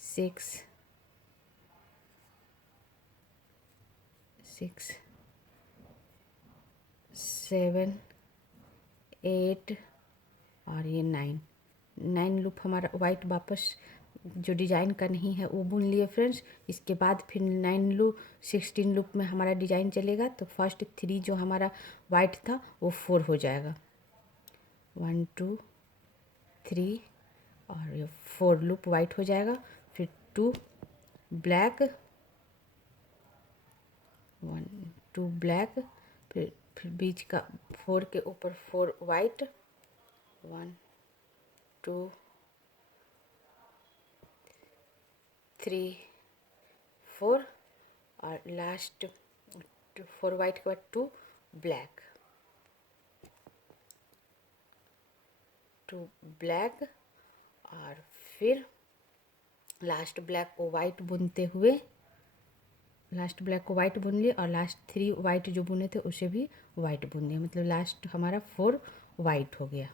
6 7 8 और ये 9 लूप हमारा वाइट वापस जो डिज़ाइन का नहीं है वो बुन लिए फ्रेंड्स। इसके बाद फिर 9 लूप 16 लूप में हमारा डिज़ाइन चलेगा। तो फर्स्ट 3 जो हमारा वाइट था वो 4 हो जाएगा। 1 2 3 और ये 4 लूप वाइट हो जाएगा। फिर 2 ब्लैक, 1 2 ब्लैक, फिर बीच का 4 के ऊपर 4 वाइट, 1 2 3 4 और लास्ट 4 वाइट के बाद 2 ब्लैक, 2 ब्लैक और फिर लास्ट ब्लैक को वाइट बुनते हुए लास्ट ब्लैक को वाइट बुन लिए और लास्ट 3 वाइट जो बुने थे उसे भी वाइट बुन दिया। मतलब लास्ट हमारा 4 वाइट हो गया।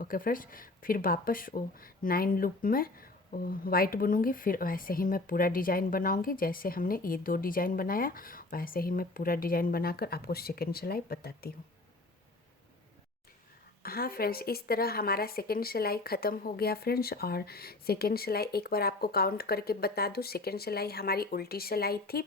ओके फ्रेंड्स, फिर वापस 9 लूप में वाइट बुनूंगी। फिर वैसे ही मैं पूरा डिज़ाइन बनाऊंगी, जैसे हमने ये 2 डिज़ाइन बनाया वैसे ही मैं पूरा डिज़ाइन बनाकर आपको सेकेंड सिलाई बताती हूँ। हाँ फ्रेंड्स, इस तरह हमारा सेकेंड सिलाई ख़त्म हो गया फ्रेंड्स। और सेकेंड सिलाई एक बार आपको काउंट करके बता दूँ, सेकेंड सिलाई हमारी उल्टी सिलाई थी।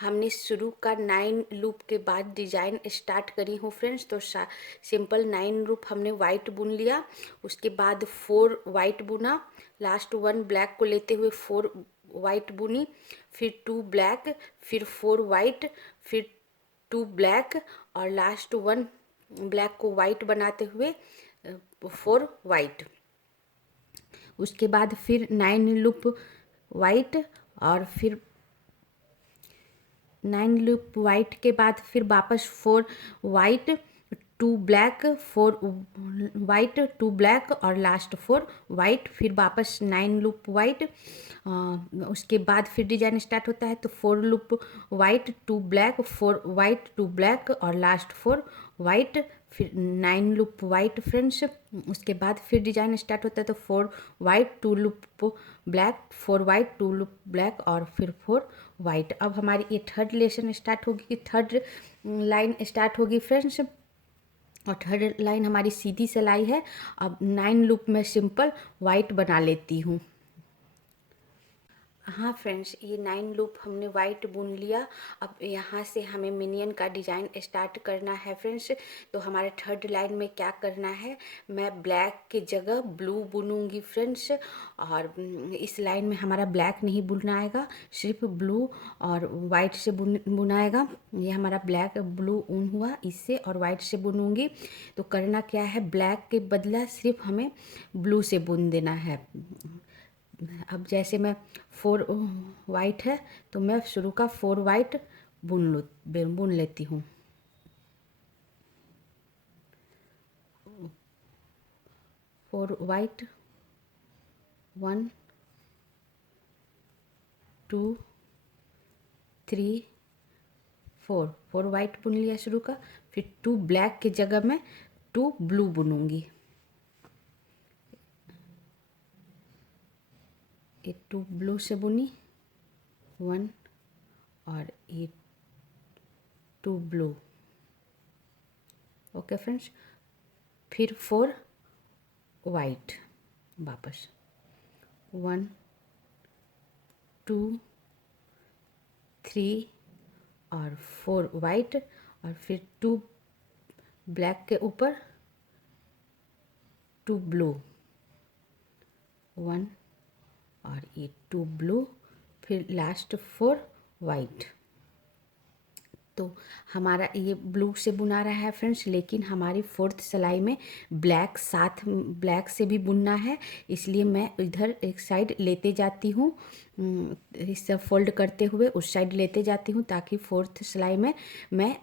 हमने शुरू का 9 लूप के बाद डिजाइन स्टार्ट करी हूँ फ्रेंड्स। तो सिंपल 9 लूप हमने वाइट बुन लिया, उसके बाद 4 वाइट बुना, लास्ट 1 ब्लैक को लेते हुए 4 वाइट बुनी, फिर 2 ब्लैक, फिर 4 वाइट, फिर 2 ब्लैक, और लास्ट 1 ब्लैक को वाइट बनाते हुए 4 वाइट। उसके बाद फिर 9 लूप वाइट, और फिर 9 लूप वाइट के बाद फिर वापस 4 वाइट, 2 ब्लैक, 4 वाइट, 2 ब्लैक, और लास्ट 4 वाइट, फिर वापस 9 लूप वाइट। उसके बाद फिर डिजाइन स्टार्ट होता है, तो 4 loop white, 2 black, 4 white, 2 black, और लास्ट 4 वाइट, फिर 9 लूप वाइट फ्रेंड्स। उसके बाद फिर डिजाइन स्टार्ट होता है, तो 4 white, 2 loop black, 4 white, 2 loop black, और फिर 4 वाइट। अब हमारी ये थर्ड लेसन स्टार्ट होगी, थर्ड लाइन स्टार्ट होगी फ्रेंड्स। और थर्ड लाइन हमारी सीधी सिलाई है। अब 9 लूप में सिंपल वाइट बना लेती हूँ। हाँ फ्रेंड्स, ये 9 लूप हमने वाइट बुन लिया। अब यहाँ से हमें मिनियन का डिज़ाइन स्टार्ट करना है फ्रेंड्स। तो हमारे थर्ड लाइन में क्या करना है, मैं ब्लैक की जगह ब्लू बुनूंगी फ्रेंड्स। और इस लाइन में हमारा ब्लैक नहीं बुनना आएगा, सिर्फ ब्लू और वाइट से बुनाएगा। ये हमारा ब्लैक ब्लू ऊन हुआ, इससे और वाइट से बुनूंगी। तो करना क्या है, ब्लैक के बदला सिर्फ हमें ब्लू से बुन देना है। अब जैसे मैं 4 वाइट है, तो मैं शुरू का 4 वाइट बुन लेती हूँ। 4 वाइट, 1 2 3 4 वाइट बुन लिया शुरू का। फिर 2 ब्लैक की जगह मैं 2 ब्लू बुनूंगी। ये 2 ब्लू से बुनी, 1, और ये 2 ब्लू। ओके फ्रेंड्स, फिर 4 वाइट, वापस 1 2 3 और 4 वाइट, और फिर 2 ब्लैक के ऊपर 2 ब्लू, 1, और ये 2 ब्लू, फिर लास्ट 4 वाइट। तो हमारा ये ब्लू से बुना रहा है फ्रेंड्स, लेकिन हमारी फोर्थ सिलाई में ब्लैक साथ ब्लैक से भी बुनना है, इसलिए मैं इधर एक साइड लेते जाती हूँ, इस फोल्ड करते हुए उस साइड लेते जाती हूँ, ताकि फोर्थ सिलाई में मैं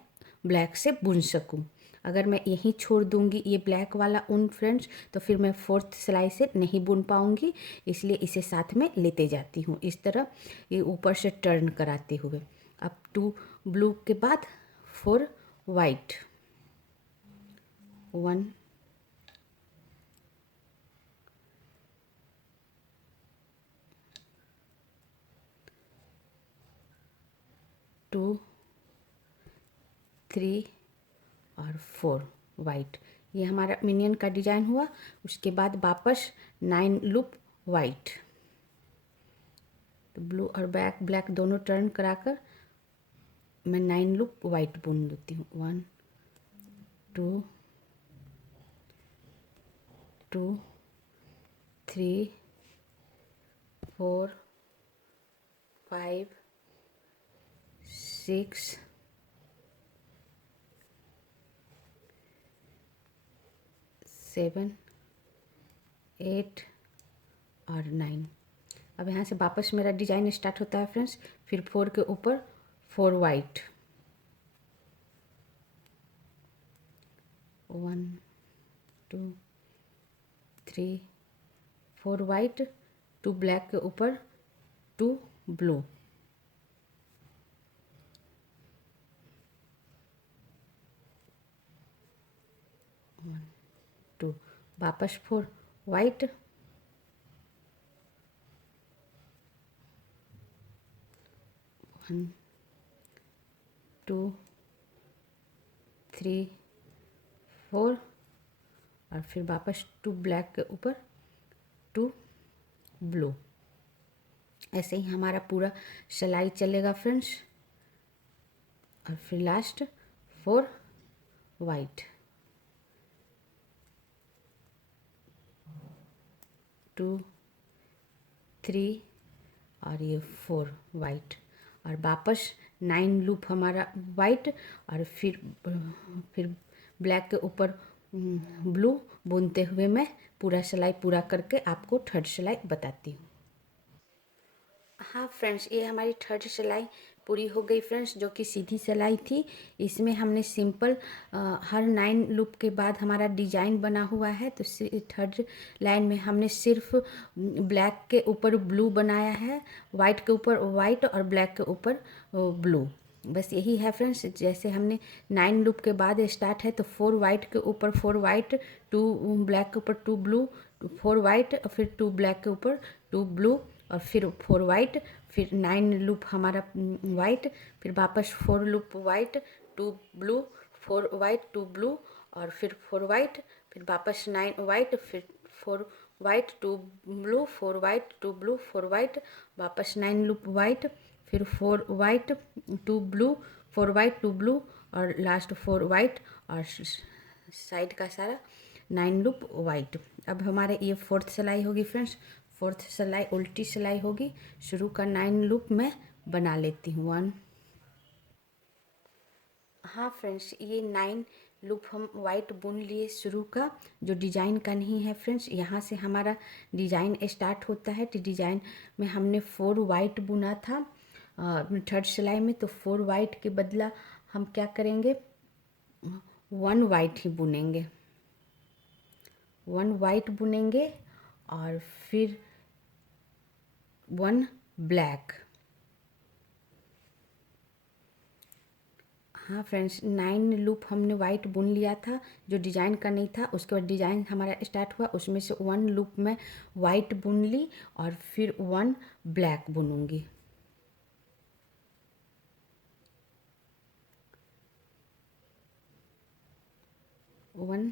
ब्लैक से बुन सकूँ। अगर मैं यहीं छोड़ दूँगी ये ब्लैक वाला ऊन फ्रेंड्स, तो फिर मैं फोर्थ सिलाई से नहीं बुन पाऊँगी, इसलिए इसे साथ में लेते जाती हूँ इस तरह, ये ऊपर से टर्न कराते हुए। अब 2 ब्लू के बाद 4 वाइट, 1 2 3 और 4 वाइट। ये हमारा मिनियन का डिजाइन हुआ। उसके बाद वापस 9 लूप वाइट, तो ब्लू और ब्लैक दोनों टर्न कराकर मैं 9 लूप वाइट बुन लेती हूँ। 1 2 2 3 4 5 6 7 8 और 9। अब यहाँ से वापस मेरा डिजाइन स्टार्ट होता है फ्रेंड्स। फिर 4 के ऊपर 4 वाइट, 1 2 3 4 वाइट, 2 ब्लैक के ऊपर 2 ब्लू, 1 2, वापस 4 वाइट, 1 2 3 4, और फिर वापस 2 ब्लैक के ऊपर 2 ब्लू। ऐसे ही हमारा पूरा सिलाई चलेगा फ्रेंड्स। और फिर लास्ट 4 वाइट, 2 3 और ये 4 वाइट, और वापस 9 लूप हमारा वाइट, और फिर ब्लैक के ऊपर ब्लू बुनते हुए मैं पूरा सिलाई पूरा करके आपको थर्ड सिलाई बताती हूँ। हाँ फ्रेंड्स, ये हमारी थर्ड सिलाई पूरी हो गई फ्रेंड्स, जो कि सीधी सिलाई थी। इसमें हमने सिंपल हर 9 लूप के बाद हमारा डिजाइन बना हुआ है, तो थर्ड लाइन में हमने सिर्फ ब्लैक के ऊपर ब्लू बनाया है, वाइट के ऊपर वाइट और ब्लैक के ऊपर ब्लू। बस यही है फ्रेंड्स। जैसे हमने 9 लूप के बाद स्टार्ट है, तो 4 वाइट के ऊपर 4 वाइट, 2 ब्लैक के ऊपर 2 ब्लू, 4 वाइट और फिर 2 ब्लैक के ऊपर 2 ब्लू, और फिर 4 वाइट, फिर 9 लूप हमारा वाइट, फिर वापस 4 loop white, 2 blue, 4 white 2 blue, और फिर 4 वाइट, फिर वापस 9 वाइट, फिर 4 white 2 blue, 4 white 2 blue, 4 white, वापस 9 लूप वाइट, फिर 4 वाइट 2 ब्लू, 4 वाइट 2 ब्लू, और लास्ट 4 वाइट, और साइड का सारा 9 लूप वाइट। अब हमारे ये फोर्थ सिलाई होगी फ्रेंड्स। फोर्थ सिलाई उल्टी सिलाई होगी। शुरू का 9 लूप मैं बना लेती हूँ 1। हाँ फ्रेंड्स, ये 9 लूप हम वाइट बुन लिए शुरू का, जो डिजाइन का नहीं है फ्रेंड्स। यहाँ से हमारा डिजाइन स्टार्ट होता है। तो डिजाइन में हमने 4 वाइट बुना था थर्ड सिलाई में, तो 4 वाइट के बदला हम क्या करेंगे, 1 वाइट ही बुनेंगे, 1 वाइट बुनेंगे, और फिर 1 ब्लैक। हाँ फ्रेंड्स, 9 लूप हमने वाइट बुन लिया था, जो डिजाइन का नहीं था। उसके बाद डिजाइन हमारा स्टार्ट हुआ, उसमें से 1 लूप में वाइट बुन ली, और फिर 1 ब्लैक बुनूंगी। वन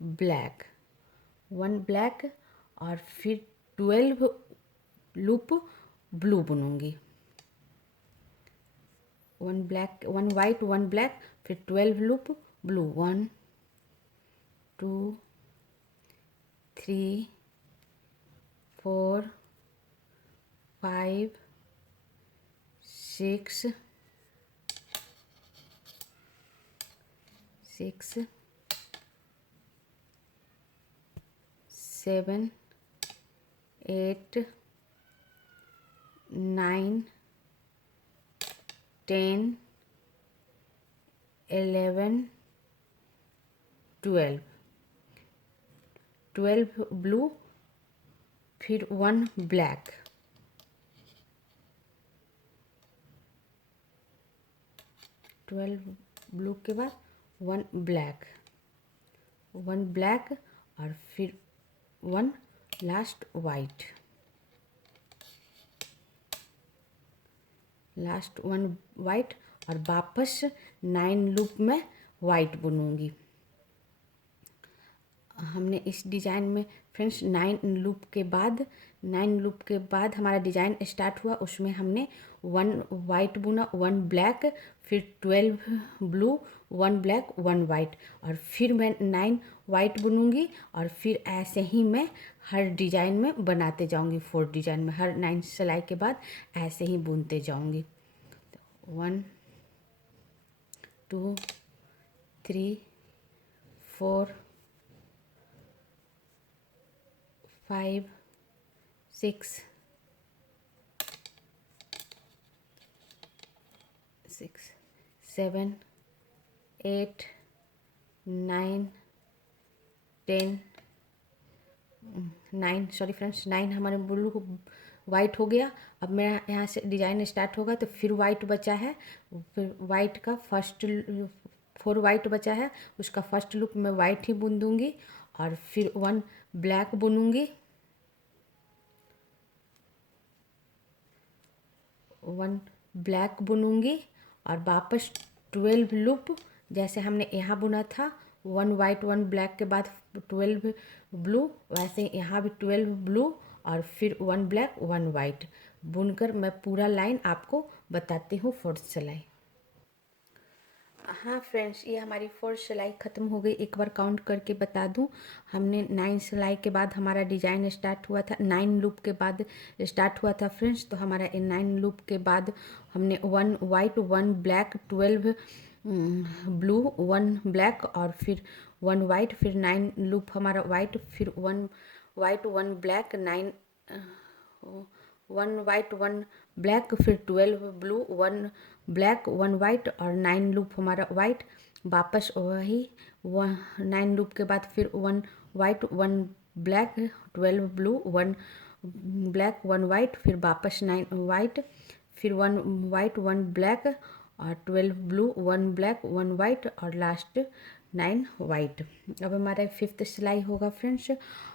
ब्लैक, और फिर 12 लूप ब्लू बुनूंगी। 1 ब्लैक, 1 वाइट 1 ब्लैक, फिर 12 लूप ब्लू। 1 2 3 4 5 6 7 8 9 10 11 12 ब्लू, फिर 1 ब्लैक, 12 ब्लू के बाद 1 ब्लैक, 1 ब्लैक, और फिर 1 लास्ट वाइट, लास्ट 1 वाइट, और वापस 9 लूप में वाइट बुनूंगी। हमने इस डिज़ाइन में फ्रेंड्स 9 लूप के बाद हमारा डिज़ाइन स्टार्ट हुआ। उसमें हमने 1 वाइट बुना, 1 ब्लैक, फिर 12 ब्लू, 1 ब्लैक 1 वाइट, और फिर मैं 9 वाइट बुनूंगी, और फिर ऐसे ही मैं हर डिज़ाइन में बनाते जाऊंगी। 4 डिज़ाइन में हर 9 सिलाई के बाद ऐसे ही बुनते जाऊंगी। 1 2 3 4 5 6 7 8 9 10 9 सॉरी फ्रेंड्स, 9 हमारे ब्लू वाइट हो गया। अब मेरा यहाँ से डिजाइन स्टार्ट होगा, तो फिर वाइट बचा है, फिर वाइट का फर्स्ट 4 वाइट बचा है, उसका फर्स्ट लूप मैं वाइट ही बुन दूंगी, और फिर 1 ब्लैक बुनूंगी, 1 ब्लैक बुनूंगी, और वापस 12 लूप जैसे हमने यहाँ बुना था, 1 वाइट 1 ब्लैक के बाद 12 ब्लू, वैसे यहाँ भी 12 ब्लू और फिर 1 ब्लैक 1 वाइट बुनकर मैं पूरा लाइन आपको बताती हूँ फोर्थ सिलाई। हाँ फ्रेंड्स, ये हमारी फोर्थ सिलाई ख़त्म हो गई। एक बार काउंट करके बता दूं, हमने 9 सिलाई के बाद हमारा डिजाइन स्टार्ट हुआ था, 9 लूप के बाद स्टार्ट हुआ था फ्रेंड्स। तो हमारा इन 9 लूप के बाद हमने 1 वाइट 1 ब्लैक 12 ब्लू 1 ब्लैक और फिर 1 वाइट, फिर 9 लूप हमारा वाइट, फिर 1 वाइट 1 ब्लैक 9 1 वाइट 1 ब्लैक, फिर 12 ब्लू 1 ब्लैक 1 वाइट और 9 लूप हमारा वाइट। वापस वही 9 लूप के बाद फिर 1 white 1 black 12 blue 1 black 1 white, फिर वापस 9 वाइट, फिर 1 वाइट 1 ब्लैक और 12 ब्लू 1 ब्लैक 1 वाइट और लास्ट 9 वाइट। अब हमारा 5th सिलाई होगा फ्रेंड्स,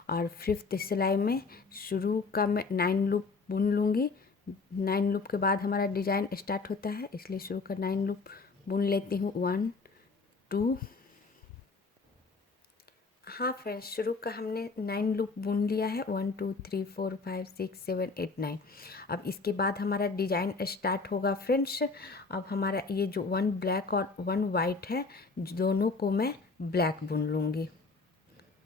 और 5th सिलाई में शुरू का मैं 9 लूप बुन लूँगी। 9 लूप के बाद हमारा डिजाइन स्टार्ट होता है, इसलिए शुरू का 9 लूप बुन लेती हूँ। 1 2। हाँ फ्रेंड्स, शुरू का हमने 9 लूप बुन लिया है, 1 2 3 4 5 6 7 8 9। अब इसके बाद हमारा डिजाइन स्टार्ट होगा फ्रेंड्स। अब हमारा ये जो 1 ब्लैक और 1 वाइट है, दोनों को मैं ब्लैक बुन लूँगी।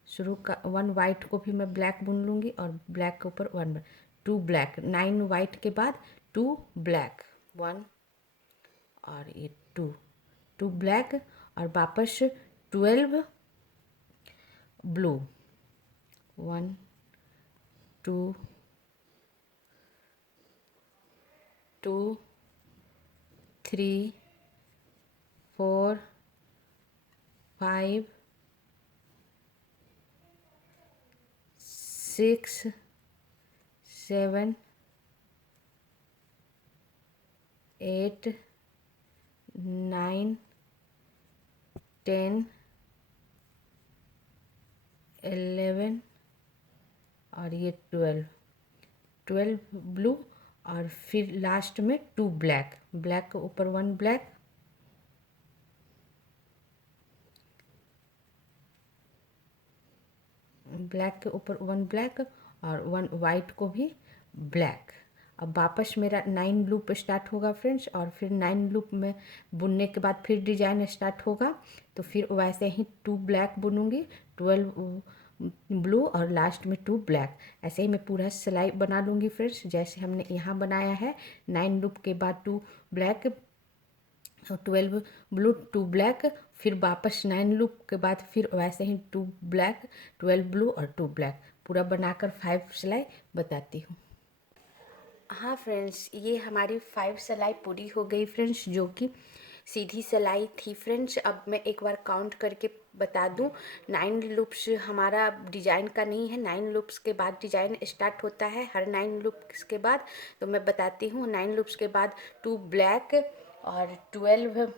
शुरू का 1 वाइट को भी मैं ब्लैक बुन लूँगी और ब्लैक के ऊपर 1 2 ब्लैक, 9 वाइट के बाद 2 ब्लैक 1 और ये 2 ब्लैक और वापस 12 ब्लू 1 2 2 3 4 5 6 7 8 9 10 11 और ये 12 ब्लू और फिर लास्ट में 2 ब्लैक, ब्लैक के ऊपर 1 ब्लैक, ब्लैक के ऊपर 1 ब्लैक और 1 वाइट को भी ब्लैक। अब वापस मेरा 9 लूप स्टार्ट होगा फ्रेंड्स, और फिर 9 लूप में बुनने के बाद फिर डिजाइन स्टार्ट होगा। तो फिर वैसे ही 2 ब्लैक बुनूंगी, 12 ब्लू और लास्ट में 2 ब्लैक। ऐसे ही मैं पूरा सिलाई बना लूँगी फ्रेंड्स, जैसे हमने यहाँ बनाया है। 9 लूप के बाद 2 ब्लैक 12 ब्लू 2 ब्लैक, फिर वापस 9 लूप के बाद फिर वैसे ही 2 ब्लैक 12 ब्लू और 2 ब्लैक, पूरा बनाकर 5 सिलाई बताती हूँ। हाँ फ्रेंड्स, ये हमारी 5 सिलाई पूरी हो गई फ्रेंड्स, जो कि सीधी सिलाई थी फ्रेंड्स। अब मैं एक बार काउंट करके बता दूं, 9 लूप्स हमारा डिजाइन का नहीं है, 9 लूप्स के बाद डिजाइन स्टार्ट होता है हर 9 लूप्स के बाद। तो मैं बताती हूँ, 9 लूप्स के बाद 2 ब्लैक और 12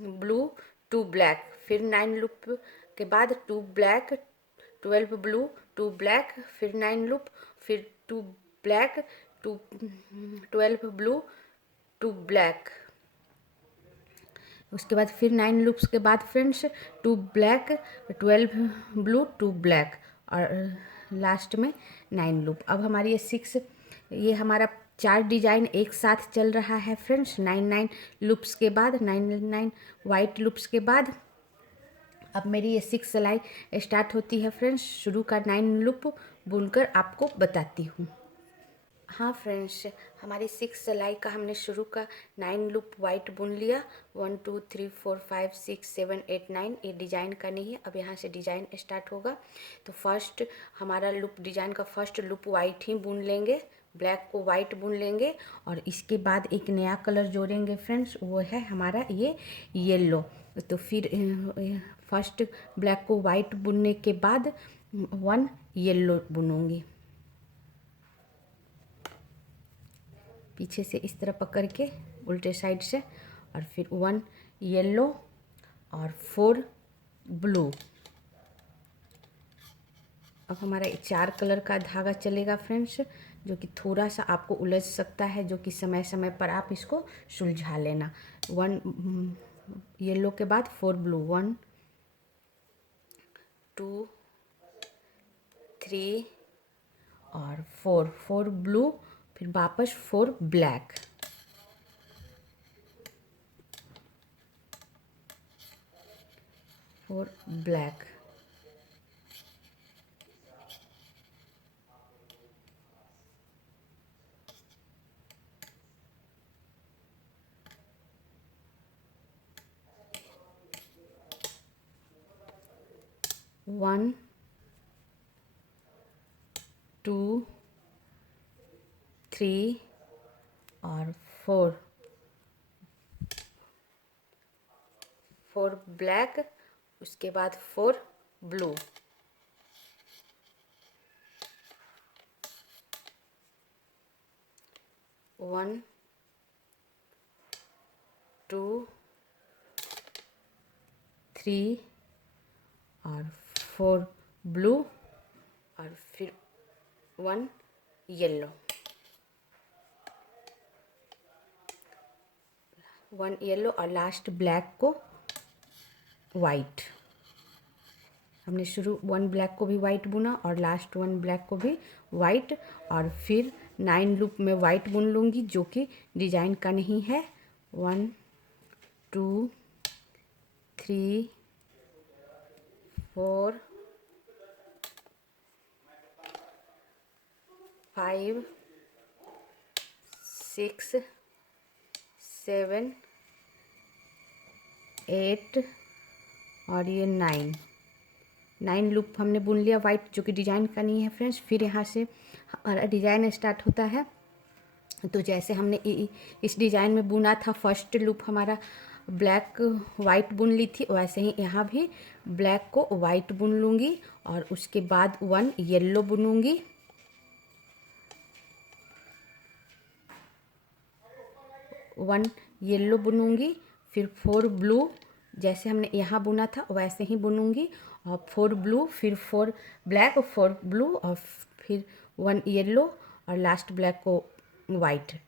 ब्लू 2 ब्लैक, फिर 9 लूप के बाद 2 ब्लैक 12 ब्लू 2 ब्लैक, फिर 9 लूप, फिर 2 ब्लैक 2 12 ब्लू 2 ब्लैक। उसके बाद फिर 9 लूप्स के बाद फ्रेंड्स 2 ब्लैक 12 ब्लू 2 ब्लैक और लास्ट में 9 लूप। अब हमारी ये हमारा 4 डिजाइन एक साथ चल रहा है फ्रेंड्स। 9 लूप्स के बाद 9 वाइट लूप्स के बाद अब मेरी ये 6 सिलाई स्टार्ट होती है फ्रेंड्स। शुरू का 9 लूप बुनकर आपको बताती हूँ। हाँ फ्रेंड्स, हमारी 6 सिलाई का हमने शुरू का 9 लूप वाइट बुन लिया। 1 2 3 4 5 6 7 8 9, ये डिजाइन का नहीं है। अब यहाँ से डिजाइन स्टार्ट होगा। तो फर्स्ट हमारा लूप, डिजाइन का फर्स्ट लूप वाइट ही बुन लेंगे, ब्लैक को वाइट बुन लेंगे और इसके बाद एक नया कलर जोड़ेंगे फ्रेंड्स, वो है हमारा ये येलो। तो फिर फर्स्ट ब्लैक को वाइट बुनने के बाद 1 येलो बुनूंगी, पीछे से इस तरह पकड़ के उल्टे साइड से, और फिर 1 येलो और 4 ब्लू। अब हमारा 4 कलर का धागा चलेगा फ्रेंड्स, जो कि थोड़ा सा आपको उलझ सकता है, जो कि समय समय पर आप इसको सुलझा लेना। 1 येलो के बाद 4 ब्लू, 1 2 3 और 4 ब्लू, फिर वापस 4 ब्लैक, 4 ब्लैक, 1 2 3 और 4 ब्लैक, उसके बाद 4 ब्लू, 1 2 3 और 4 ब्लू और फिर 1 येलो, 1 येलो और लास्ट ब्लैक को वाइट। हमने शुरू 1 ब्लैक को भी वाइट बुना और लास्ट 1 ब्लैक को भी वाइट, और फिर 9 लूप में वाइट बुन लूँगी जो कि डिजाइन का नहीं है। 1 2 3 4 5 6 7 8 और ये 9 लूप हमने बुन लिया वाइट जो कि डिजाइन का नहीं है फ्रेंड्स। फिर यहाँ से हमारा डिजाइन स्टार्ट होता है। तो जैसे हमने इस डिजाइन में बुना था, फर्स्ट लूप हमारा ब्लैक वाइट बुन ली थी, वैसे ही यहाँ भी ब्लैक को वाइट बुन लूँगी और उसके बाद 1 येलो बुनूँगी, 1 येलो बुनूँगी, फिर 4 ब्लू जैसे हमने यहाँ बुना था वैसे ही बुनूँगी, और 4 ब्लू, फिर 4 ब्लैक, 4 ब्लू और फिर 1 येलो और लास्ट ब्लैक को वाइट,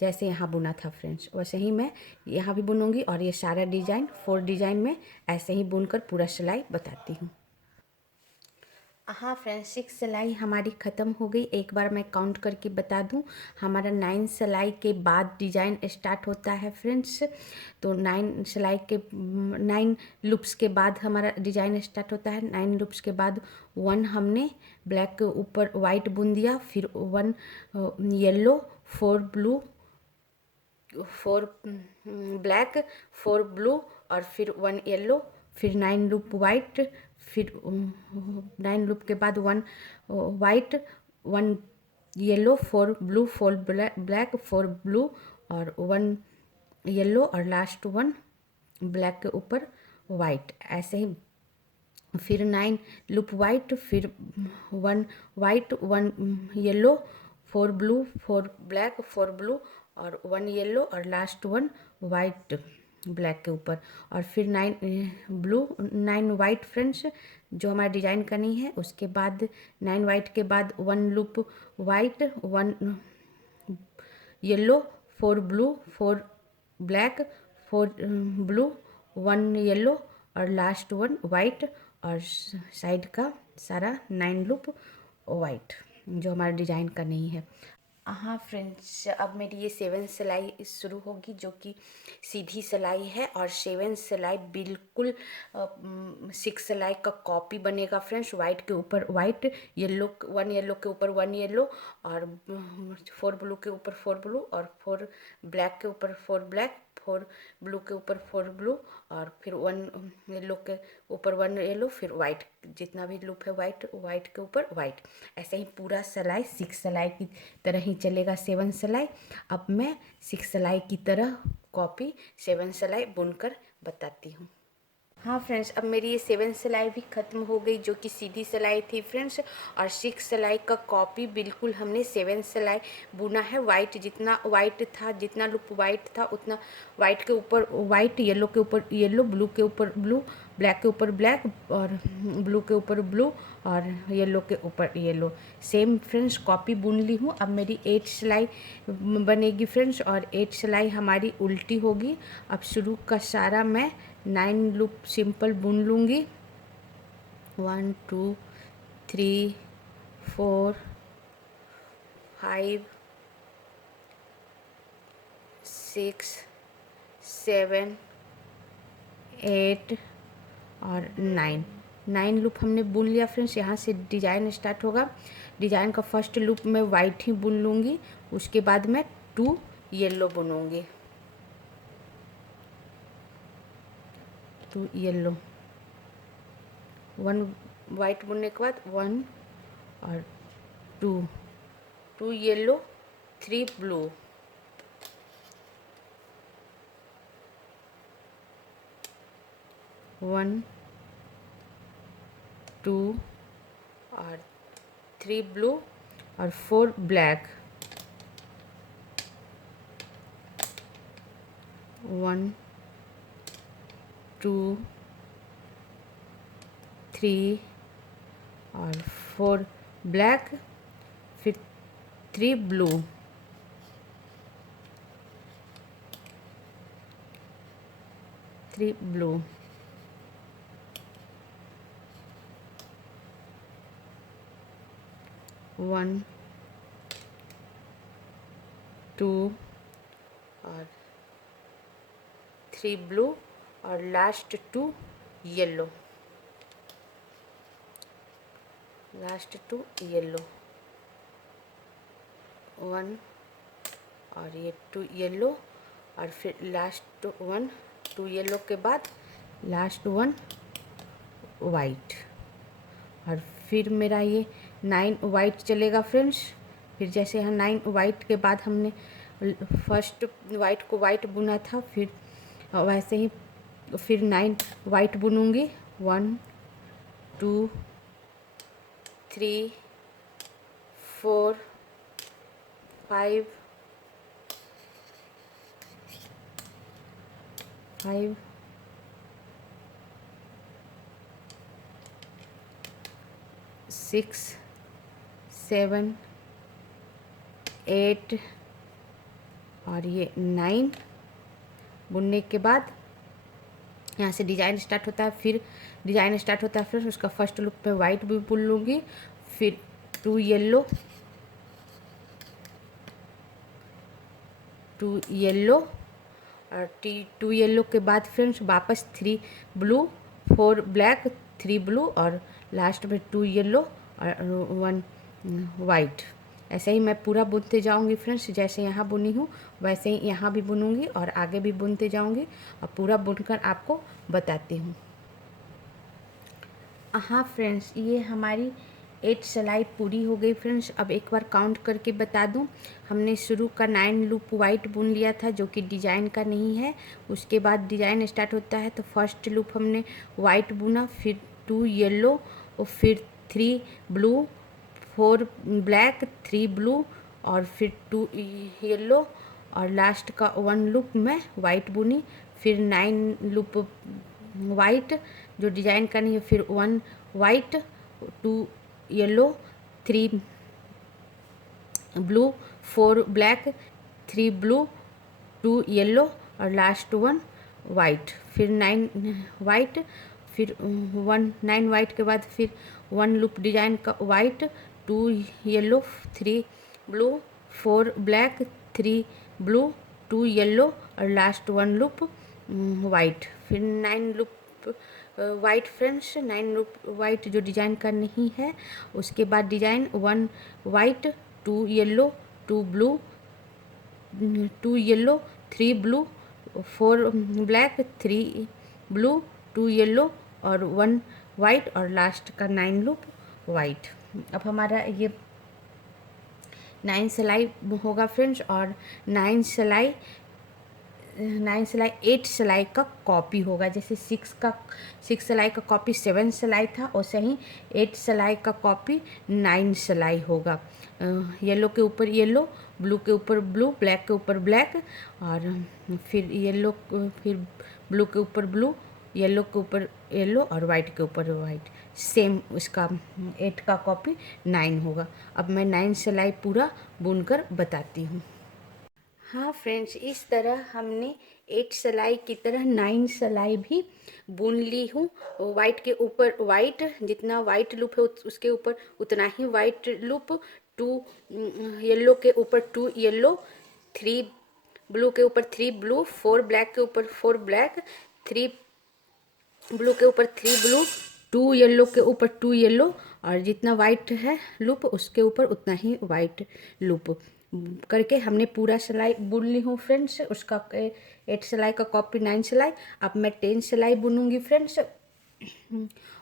जैसे यहाँ बुना था फ्रेंड्स वैसे ही मैं यहाँ भी बुनूँगी। और ये सारा डिजाइन 4 डिजाइन में ऐसे ही बुनकर पूरा सिलाई बताती हूँ। हाँ फ्रेंड्स, 6 सिलाई हमारी ख़त्म हो गई। एक बार मैं काउंट करके बता दूं, हमारा 9 सिलाई के बाद डिजाइन स्टार्ट होता है फ्रेंड्स। तो 9 सिलाई के 9 लूप्स के बाद हमारा डिजाइन स्टार्ट होता है। 9 लूप्स के बाद 1 हमने ब्लैक के ऊपर वाइट बुन दिया, फिर 1 येलो, 4 ब्लू, 4 ब्लैक, 4 ब्लू और फिर 1 येलो, फिर 9 लूप वाइट, फिर 9 लूप के बाद 1 white, 1 yellow, 4 blue, 4 black, 4 blue और 1 येलो और लास्ट 1 ब्लैक के ऊपर वाइट, ऐसे ही फिर 9 लूप वाइट, फिर 1 white, 1 yellow, 4 blue, 4 black, 4 blue और 1 येलो और लास्ट 1 वाइट ब्लैक के ऊपर, और फिर 9 वाइट फ्रेंड्स जो हमारा डिजाइन का नहीं है। उसके बाद 9 वाइट के बाद 1 loop white, 1 yellow, 4 blue, 4 black, 4 blue, 1 yellow और लास्ट 1 वाइट, और साइड का सारा 9 लूप वाइट जो हमारा डिजाइन का नहीं है। हाँ फ्रेंड्स, अब मेरी ये 7 सिलाई शुरू होगी जो कि सीधी सिलाई है, और 7 सिलाई बिल्कुल 6 सिलाई का कॉपी बनेगा फ्रेंड्स। वाइट के ऊपर वाइट, येलो 1 येलो के ऊपर 1 येलो और 4 ब्लू के ऊपर 4 ब्लू और 4 ब्लैक के ऊपर 4 ब्लैक, 4 ब्लू के ऊपर 4 ब्लू और फिर 1 येलो के ऊपर 1 येलो, फिर वाइट, जितना भी लूप है वाइट, वाइट के ऊपर वाइट, ऐसे ही पूरा सिलाई 6 सिलाई की तरह ही चलेगा 7 सिलाई। अब मैं 6 सिलाई की तरह कॉपी 7 सिलाई बुनकर बताती हूँ। हाँ फ्रेंड्स, अब मेरी ये 7 सिलाई भी ख़त्म हो गई जो कि सीधी सिलाई थी फ्रेंड्स, और 6 सिलाई का कॉपी बिल्कुल हमने 7 सिलाई बुना है। वाइट जितना वाइट था, जितना लूप वाइट था उतना वाइट के ऊपर वाइट, येलो के ऊपर येलो, ब्लू के ऊपर ब्लू, ब्लैक के ऊपर ब्लैक और ब्लू के ऊपर ब्लू और येलो के ऊपर येलो, सेम फ्रेंड्स कॉपी बुन ली हूँ। अब मेरी 8 सिलाई बनेगी फ्रेंड्स, और 8 सिलाई हमारी उल्टी होगी। अब शुरू का सारा मैं 9 लूप सिंपल बुन लूँगी, 1 2 3 4 5 6 7 8 और 9 लूप हमने बुन लिया फ्रेंड्स। यहाँ से डिजाइन स्टार्ट होगा। डिजाइन का फर्स्ट लूप मैं वाइट ही बुन लूँगी, उसके बाद मैं 2 येलो बुनूँगी, 2 येलो, 1 वाइट बुनने के बाद 1 और 2 येलो, 3 ब्लू, 1 2 और 3 ब्लू और 4 ब्लैक, 1 2 3 और 4 ब्लैक, फिर 3 ब्लू, 3 ब्लू, 1 2 और 3 ब्लू और लास्ट 2 येलो, लास्ट 2 येलो, 1 और ये 2 येलो और फिर लास्ट 1 2 येलो के बाद लास्ट 1 वाइट, और फिर मेरा ये 9 वाइट चलेगा फ्रेंड्स। फिर जैसे यहाँ 9 वाइट के बाद हमने फर्स्ट वाइट को वाइट बुना था, फिर वैसे ही फिर 9 वाइट बुनूंगी, 1 2 3 4 5 6 7 8 और ये 9 बुनने के बाद यहाँ से डिजाइन स्टार्ट होता है। फिर डिजाइन स्टार्ट होता है फिर उसका फर्स्ट लूप में वाइट भी बुन लूँगी, फिर 2 येलो, 2 येलो और 2 येलो के बाद फ्रेंड्स वापस 3 ब्लू, 4 ब्लैक, 3 ब्लू और लास्ट में 2 येलो और 1 वाइट। ऐसे ही मैं पूरा बुनते जाऊंगी फ्रेंड्स, जैसे यहाँ बुनी हूँ वैसे ही यहाँ भी बुनूंगी और आगे भी बुनते जाऊंगी और पूरा बुनकर आपको बताती हूँ। हाँ फ्रेंड्स, ये हमारी 8 सिलाई पूरी हो गई फ्रेंड्स। अब एक बार काउंट करके बता दूं, हमने शुरू का 9 लूप वाइट बुन लिया था जो कि डिजाइन का नहीं है। उसके बाद डिजाइन स्टार्ट होता है तो फर्स्ट लूप हमने वाइट बुना, फिर 2 येलो और फिर 3 ब्लू, 4 ब्लैक, 3 ब्लू और फिर 2 येलो और लास्ट का 1 लूप मैं वाइट बुनी, फिर 9 लूप वाइट जो डिजाइन का नहीं है, फिर 1 white, 2 yellow, 3 blue, 4 black, 3 blue, 2 yellow और लास्ट 1 वाइट, फिर 9 वाइट, फिर 9 वाइट के बाद फिर 1 लूप डिजाइन का white, 2 yellow, 3 blue, 4 black, 3 blue, 2 yellow और लास्ट 1 लूप वाइट, फिर 9 loop white friends, 9 loop white जो डिजाइन का नहीं है। उसके बाद design 1 white, 2 yellow, 2 blue, 2 yellow, 3 blue, 4 black, 3 blue, 2 yellow और 1 वाइट और लास्ट का 9 लूप वाइट। अब हमारा ये 9 सिलाई होगा फ्रेंड्स, और 9 सिलाई 8 सिलाई का कॉपी होगा। जैसे 6 सिलाई का कॉपी 7 सिलाई था, वैसे ही 8 सिलाई का कॉपी 9 सिलाई होगा। येलो के ऊपर येलो, ब्लू के ऊपर ब्लू, ब्लैक के ऊपर ब्लैक और फिर येलो, फिर ब्लू के ऊपर ब्लू, येलो के ऊपर येलो और वाइट के ऊपर वाइट। सेम इसका 8 का कॉपी 9 होगा। अब मैं 9 सिलाई पूरा बुनकर बताती हूँ। हाँ फ्रेंड्स, इस तरह हमने 8 सिलाई की तरह 9 सिलाई भी बुन ली हूँ। वाइट के ऊपर वाइट, जितना वाइट लूप है उसके ऊपर उतना ही वाइट लूप, 2 येलो के ऊपर 2 येलो, 3 ब्लू के ऊपर 3 ब्लू, 4 ब्लैक के ऊपर 4 ब्लैक, 3 ब्लू के ऊपर 3 ब्लू, 2 येलो के ऊपर 2 येलो, और जितना वाइट है लूप उसके ऊपर उतना ही वाइट लूप करके हमने पूरा सिलाई बुन ली हूँ फ्रेंड्स। उसका 8 सिलाई का कॉपी 9 सिलाई। अब मैं 10 सिलाई बुनूंगी फ्रेंड्स,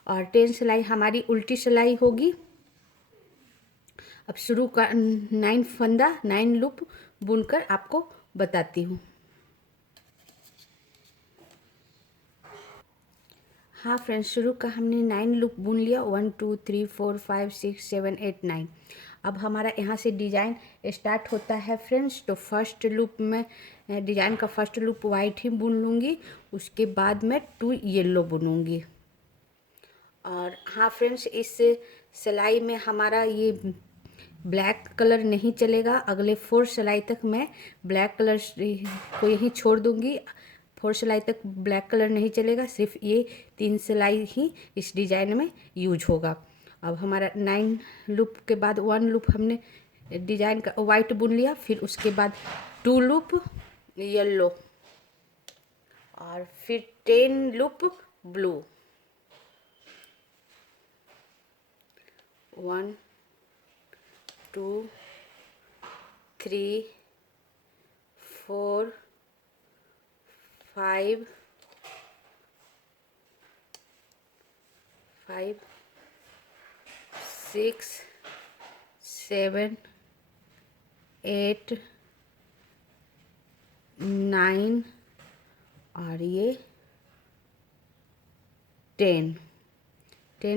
और 10 सिलाई हमारी उल्टी सिलाई होगी। अब शुरू का 9 फंदा 9 लूप बुनकर आपको बताती हूँ। हाँ फ्रेंड्स, शुरू का हमने 9 लूप बुन लिया, 1 2 3 4 5 6 7 8 9। अब हमारा यहाँ से डिजाइन स्टार्ट होता है फ्रेंड्स। तो फर्स्ट लूप में डिजाइन का फर्स्ट लूप वाइट ही बुन लूँगी, उसके बाद मैं 2 येलो बुनूँगी। और हाँ फ्रेंड्स, इस सिलाई में हमारा ये ब्लैक कलर नहीं चलेगा। अगले 4 सिलाई तक मैं ब्लैक कलर को यहीं छोड़ दूँगी। 4 सिलाई तक ब्लैक कलर नहीं चलेगा, सिर्फ ये 3 सिलाई ही इस डिज़ाइन में यूज होगा। अब हमारा 9 लूप के बाद 1 लूप हमने डिज़ाइन का वाइट बुन लिया, फिर उसके बाद 2 लूप येलो, और फिर 10 लूप ब्लू, 1 2 3 4 5 6 7 8 9, और ये 10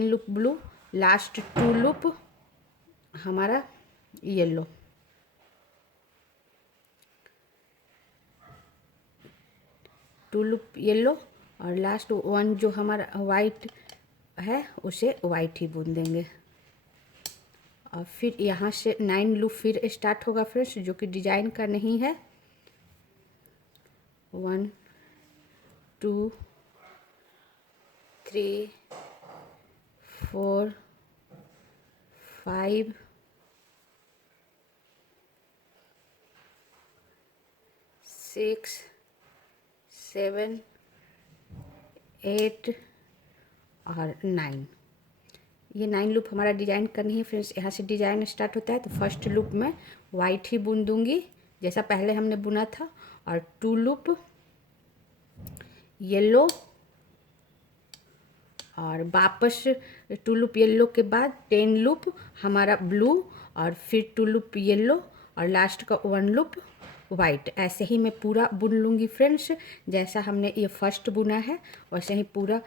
लूप ब्लू, लास्ट 2 लूप हमारा येलो। टू लूप येलो, और लास्ट 1 जो हमारा वाइट है उसे वाइट ही बुन देंगे। और फिर यहाँ से 9 लूप फिर स्टार्ट होगा फ्रेंड्स, जो कि डिजाइन का नहीं है। 1 2 3 4 5 6 7 8 और 9। ये 9 लूप हमारा डिजाइन करनी है फ्रेंड्स। यहाँ से डिजाइन स्टार्ट होता है, तो फर्स्ट लूप में वाइट ही बुन दूंगी जैसा पहले हमने बुना था, और 2 लूप येलो, और वापस 2 लूप येलो के बाद 10 लूप हमारा ब्लू, और फिर 2 लूप येलो, और लास्ट का 1 लूप वाइट। ऐसे ही मैं पूरा बुन लूँगी फ्रेंड्स, जैसा हमने ये फर्स्ट बुना है वैसे ही पूरा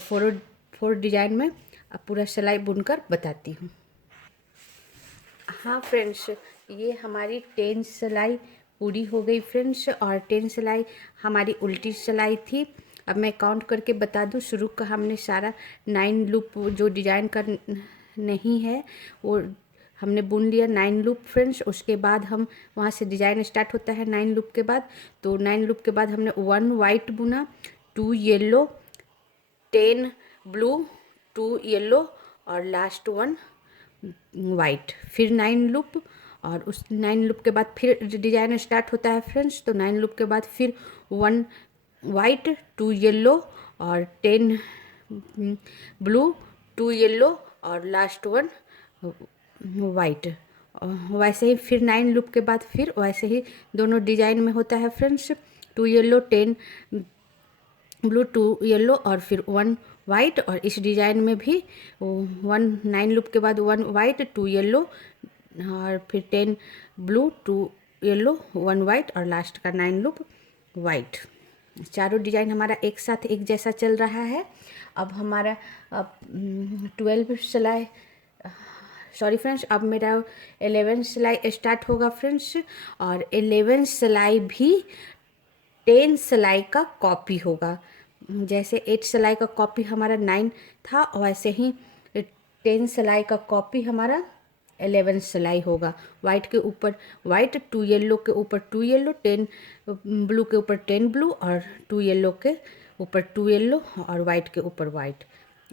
4 डिजाइन में अब पूरा सिलाई बुनकर बताती हूँ। हाँ फ्रेंड्स, ये हमारी 10 सिलाई पूरी हो गई फ्रेंड्स, और 10 सिलाई हमारी उल्टी सिलाई थी। अब मैं काउंट करके बता दूँ। शुरू का हमने सारा 9 लूप जो डिजाइन का नहीं है वो हमने बुन लिया 9 लूप फ्रेंड्स। उसके बाद हम वहाँ से डिजाइन स्टार्ट होता है 9 लूप के बाद। तो 9 लूप के बाद हमने 1 वाइट बुना, 2 येलो, 10 ब्लू, 2 येलो, और लास्ट 1 वाइट। फिर 9 लूप, और उस 9 लूप के बाद फिर डिजाइन स्टार्ट होता है फ्रेंड्स। तो 9 लूप के बाद फिर 1 वाइट, 2 येलो, और 10 ब्लू, 2 येलो, और लास्ट 1 वाइट। वैसे ही फिर 9 लूप के बाद फिर वैसे ही दोनों डिजाइन में होता है फ्रेंड्स। 2 येलो, 10 ब्लू, 2 येलो, और फिर 1 वाइट। और इस डिजाइन में भी 9 लूप के बाद 1 वाइट, 2 येलो, और फिर 10 ब्लू, 2 येलो, 1 वाइट, और लास्ट का 9 लूप वाइट। चारों डिजाइन हमारा एक साथ एक जैसा चल रहा है। अब हमारा 12 सिलाई, सॉरी फ्रेंड्स, अब मेरा 11 सिलाई स्टार्ट होगा फ्रेंड्स। और 11 सिलाई भी 10 सिलाई का कॉपी होगा। जैसे 8 सिलाई का कॉपी हमारा 9 था, वैसे ही 10 सिलाई का कॉपी हमारा 11 सिलाई होगा। वाइट के ऊपर वाइट, 2 येलो के ऊपर 2 येलो, 10 ब्लू के ऊपर 10 ब्लू और 2 येलो के ऊपर 2 येलो और वाइट के ऊपर वाइट।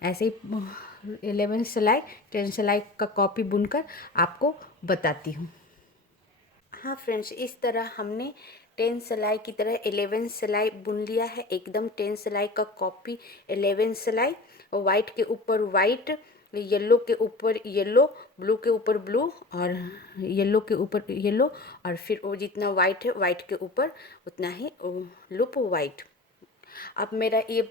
ऐसे ही 11 सिलाई 10 सिलाई का कॉपी बुनकर आपको बताती हूँ। हाँ फ्रेंड्स, इस तरह हमने 10 सिलाई की तरह 11 सिलाई बुन लिया है। एकदम 10 सिलाई का कॉपी 11 सिलाई, वाइट के ऊपर वाइट, येलो के ऊपर येलो, ब्लू के ऊपर ब्लू और येलो के ऊपर येलो, और फिर वो जितना वाइट है वाइट के ऊपर उतना ही लूप वाइट। अब मेरा ये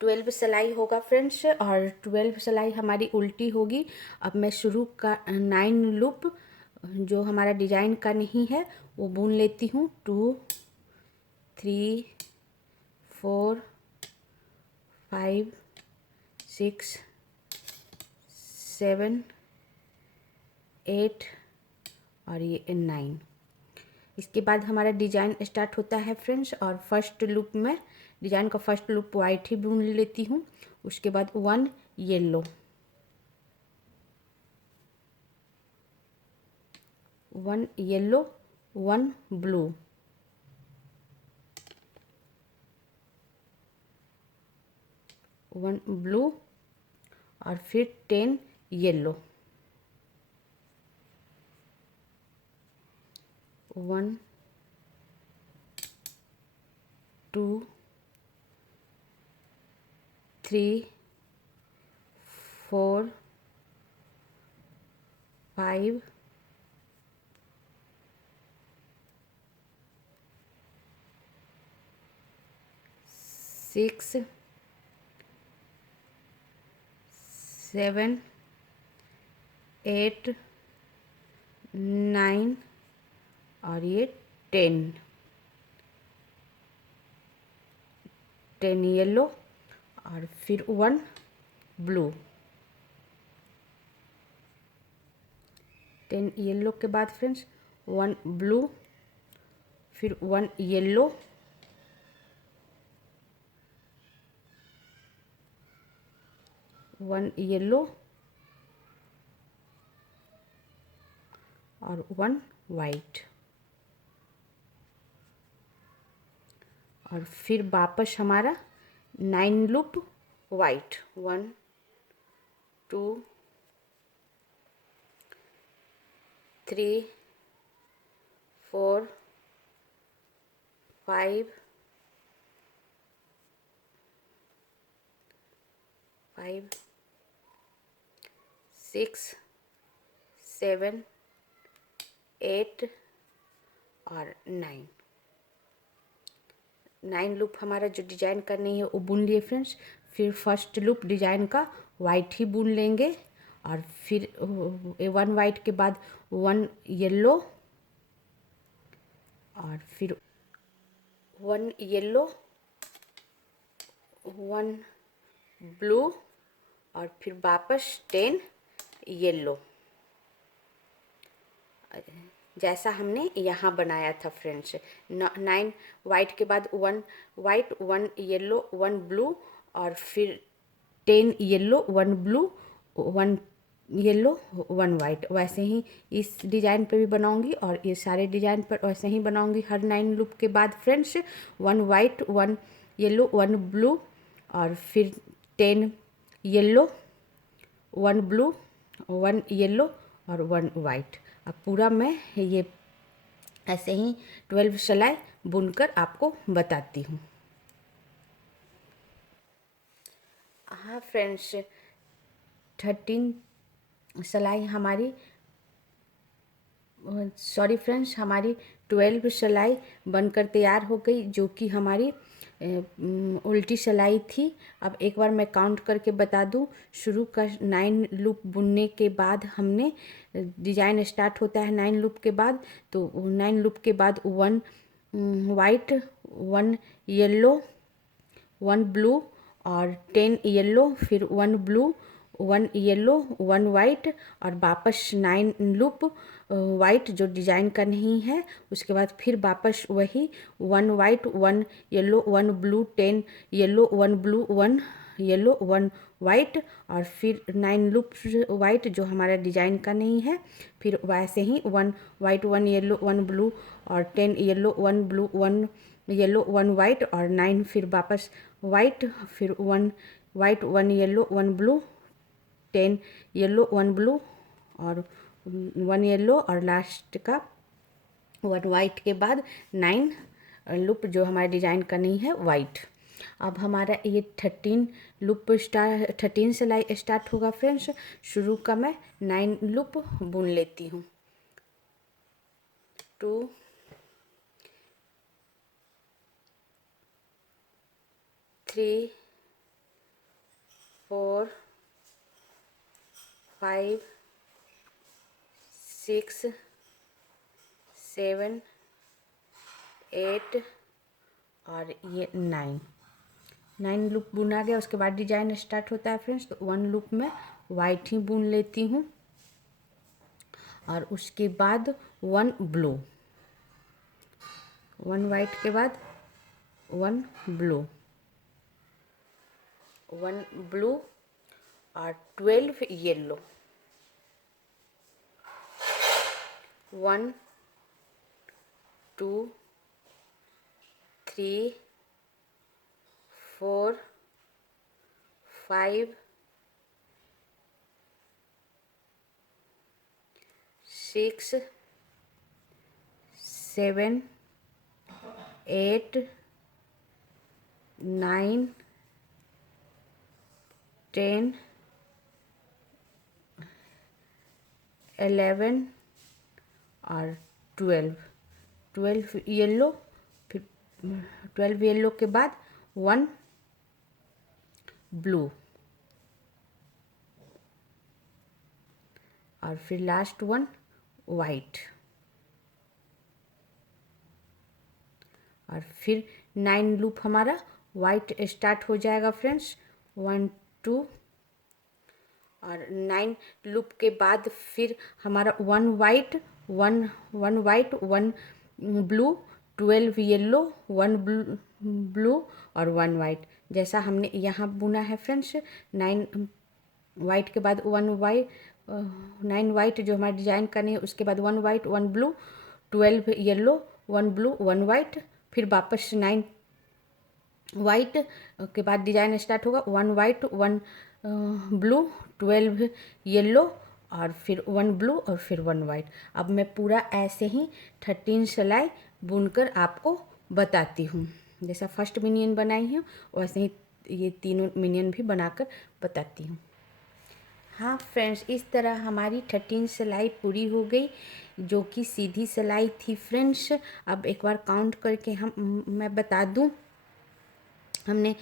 12 सिलाई होगा फ्रेंड्स, और 12 सिलाई हमारी उल्टी होगी। अब मैं शुरू का 9 लूप जो हमारा डिजाइन का नहीं है वो बुन लेती हूँ। 2 3 4 5 6 7 8 और ये 9। इसके बाद हमारा डिजाइन स्टार्ट होता है फ्रेंड्स, और फर्स्ट लूप में डिजाइन का फर्स्ट लूप वाइट ही बुन लेती हूँ। उसके बाद 1 येलो, 1 येलो, 1 ब्लू, 1 ब्लू और फिर 10 येलो, 1 2 3 4 5 6 7 8 9 और ये 10 येलो और फिर 1 ब्लू। 10 येलो के बाद फ्रेंड्स 1 ब्लू, फिर 1 येलो, 1 येलो और 1 वाइट, और फिर वापस हमारा 9 लूप वाइट। 1 2 3 4 5 6 7 8 और 9 लूप हमारा जो डिजाइन करनी है वो बुन लिए फ्रेंड्स। फिर फर्स्ट लूप डिजाइन का वाइट ही बुन लेंगे, और फिर 1 वाइट के बाद 1 येलो और फिर 1 येलो, 1 ब्लू और फिर वापस 10 येलो, जैसा हमने यहाँ बनाया था फ्रेंड्स। 9 वाइट के बाद 1 वाइट, 1 येलो, 1 ब्लू और फिर 10 येलो, 1 ब्लू, 1 येलो, 1 वाइट। वैसे ही इस डिज़ाइन पे भी बनाऊंगी और ये सारे डिज़ाइन पर वैसे ही बनाऊंगी हर 9 लूप के बाद फ्रेंड्स। 1 वाइट, 1 येलो, 1 ब्लू और फिर 10 येलो, 1 ब्लू, 1 येलो और 1 वाइट। अब पूरा मैं ये ऐसे ही 12 सिलाई बुनकर आपको बताती हूँ। हाँ फ्रेंड्स, 13 सिलाई हमारी, सॉरी फ्रेंड्स, हमारी 12 सिलाई बनकर तैयार हो गई, जो कि हमारी उल्टी सिलाई थी। अब एक बार मैं काउंट करके बता दूं। शुरू का 9 लूप बुनने के बाद हमने डिजाइन स्टार्ट होता है 9 लूप के बाद, तो 9 लूप के बाद 1 वाइट, 1 येलो, 1 ब्लू और 10 येलो, फिर 1 ब्लू, 1 येलो, 1 वाइट और वापस 9 लूप वाइट जो डिजाइन का नहीं है। उसके बाद फिर वापस वही 1 white, 1 yellow, 1 blue, 10 yellow, 1 blue, 1 yellow 1 white और फिर 9 लूप्स वाइट जो हमारा डिजाइन का नहीं है, फिर वैसे ही 1 वाइट 1 येलो 1 ब्लू और 10 येलो 1 ब्लू 1 येलो 1 वाइट और 9 फिर वापस वाइट, फिर 1 white 1 yellow 1 blue 10 yellow 1 blue और 1 येलो और लास्ट का 1 वाइट के बाद 9 लूप जो हमारे डिजाइन का नहीं है वाइट। अब हमारा ये 13 सिलाई स्टार्ट होगा फ्रेंड्स। शुरू का मैं 9 लूप बुन लेती हूँ। 2 3 4 5 6 7 8 और ये 9 लूप बुना गया। उसके बाद डिजाइन स्टार्ट होता है फ्रेंड्स। तो 1 लूप में वाइट ही बुन लेती हूँ और उसके बाद 1 ब्लू, 1 वाइट के बाद 1 ब्लू, 1 ब्लू और 12 येलो, 1 2 3 4 5 6 7 8 9 10 11 और 12 येलो, फिर 12 येलो के बाद 1 ब्लू और फिर लास्ट 1 वाइट और फिर 9 लूप हमारा वाइट स्टार्ट हो जाएगा फ्रेंड्स। 1 2 और 9 लूप के बाद फिर हमारा 1 white 1 white 1 blue 12 yellow 1 blue और 1 वाइट, जैसा हमने यहाँ बुना है फ्रेंड्स। 9 वाइट के बाद 1 वाइट 9 वाइट जो हमारा डिजाइन का नहीं है, उसके बाद 1 white 1 blue 12 yellow 1 blue 1 white, फिर वापस 9 वाइट के बाद डिजाइन स्टार्ट होगा। 1 वाइट 1 ब्लू 12 येलो और फिर 1 ब्लू और फिर 1 वाइट। अब मैं पूरा ऐसे ही 13 सिलाई बुनकर आपको बताती हूँ। जैसा फर्स्ट मिनियन बनाई हूँ वैसे ही ये तीनों मिनियन भी बनाकर बताती हूँ। हाँ फ्रेंड्स, इस तरह हमारी 13 सिलाई पूरी हो गई, जो कि सीधी सिलाई थी फ्रेंड्स। अब एक बार काउंट करके मैं बता दूँ। हमने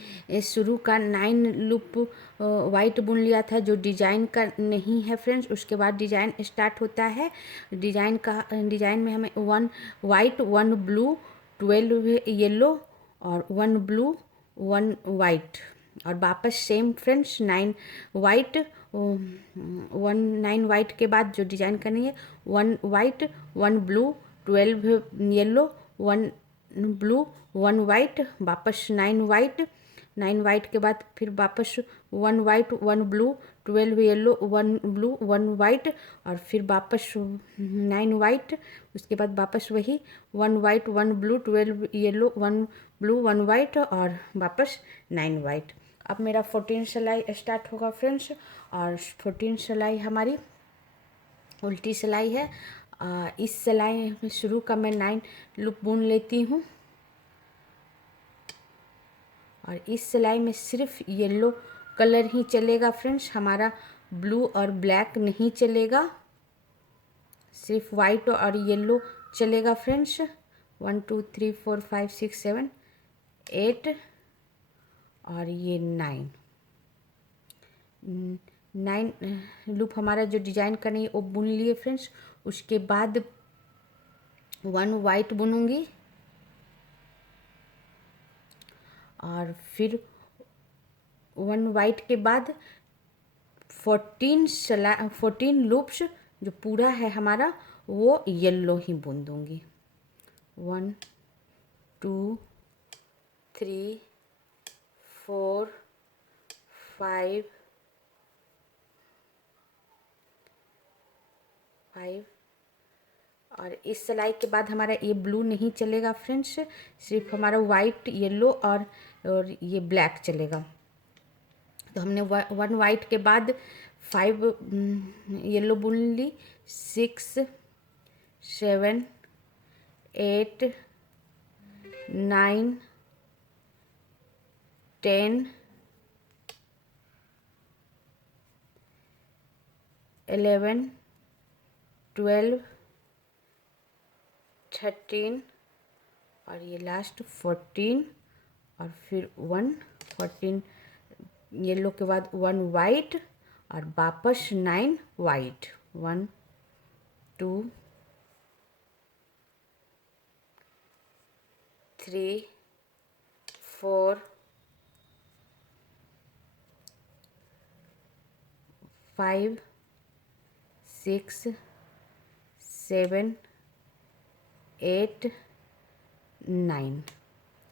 शुरू का 9 लूप वाइट बुन लिया था जो डिजाइन का नहीं है फ्रेंड्स। उसके बाद डिजाइन स्टार्ट होता है। डिजाइन में हमें 1 वाइट 1 ब्लू 12 येलो और 1 ब्लू 1 वाइट और वापस सेम फ्रेंड्स 9 वाइट 9 वाइट के बाद जो डिजाइन करनी है 1 white 1 blue 12 yellow 1 blue 1 white, वापस 9 वाइट के बाद फिर वापस 1 white 1 blue 12 yellow 1 blue 1 white और फिर वापस 9 वाइट। उसके बाद वापस वही 1 white 1 blue 12 yellow 1 blue 1 white और वापस 9 वाइट। अब मेरा 14 सिलाई स्टार्ट होगा फ्रेंड्स और 14 सिलाई हमारी उल्टी सिलाई है। इस सिलाई में शुरू का मैं 9 लूप बुन लेती हूँ और इस सिलाई में सिर्फ येलो कलर ही चलेगा फ्रेंड्स, हमारा ब्लू और ब्लैक नहीं चलेगा, सिर्फ वाइट और येलो चलेगा फ्रेंड्स। 1 2 3 4 5 6 7 8 और ये 9 लूप हमारा जो डिजाइन का नहीं वो बुन लिए फ्रेंड्स। उसके बाद 1 वाइट बुनूंगी और फिर 1 वाइट के बाद 14 लूप्स जो पूरा है हमारा वो येलो ही बुन दूंगी। 1 2 3 4 5 5 और इस सिलाई के बाद हमारा ये ब्लू नहीं चलेगा फ्रेंड्स, सिर्फ हमारा वाइट, येलो और ये ब्लैक चलेगा। तो हमने 1 वाइट के बाद 5 येलो बुन ली, 6 7 8 9 10 11 12 13 और ये लास्ट 14 और फिर 1 14 येलो के बाद 1 वाइट और वापस 9 वाइट। 1 2 3 4 5 6 7 8 9।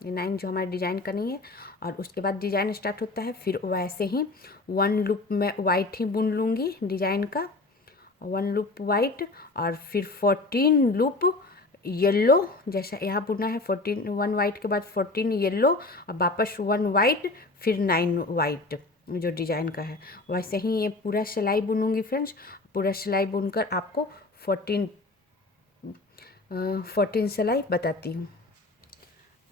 ये 9 जो हमारे डिजाइन का नहीं है। और उसके बाद डिजाइन स्टार्ट होता है, फिर वैसे ही 1 लूप में वाइट ही बुन लूँगी डिजाइन का, 1 लूप वाइट और फिर 14 लूप येलो, जैसा यहाँ बुना है 14, 1 वाइट के बाद 14 येलो और वापस 1 वाइट फिर 9 वाइट जो डिजाइन का है, वैसे ही ये पूरा सिलाई बुनूंगी फ्रेंड्स। पूरा सिलाई बुनकर आपको 14 सिलाई बताती हूँ।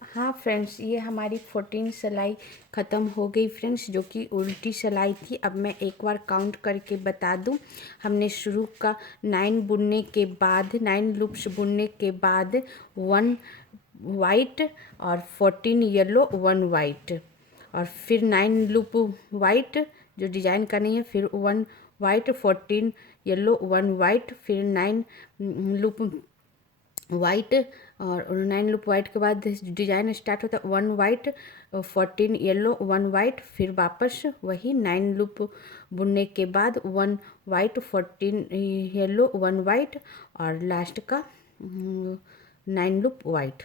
हाँ फ्रेंड्स, ये हमारी 14 सिलाई ख़त्म हो गई फ्रेंड्स, जो कि उल्टी सिलाई थी। अब मैं एक बार काउंट करके बता दूँ। हमने शुरू का 9 बुनने के बाद, 9 लूप्स बुनने के बाद 1 वाइट और 14 येलो 1 वाइट और फिर 9 लूप वाइट जो डिजाइन का नहीं है, फिर 1 वाइट 14 येलो 1 वाइट, फिर 9 लूप वाइट और 9 लूप वाइट के बाद डिजाइन स्टार्ट होता है 1 वाइट 14 येलो 1 वाइट, फिर वापस वही 9 लूप बुनने के बाद 1 वाइट 14 येलो 1 वाइट और लास्ट का 9 लूप वाइट।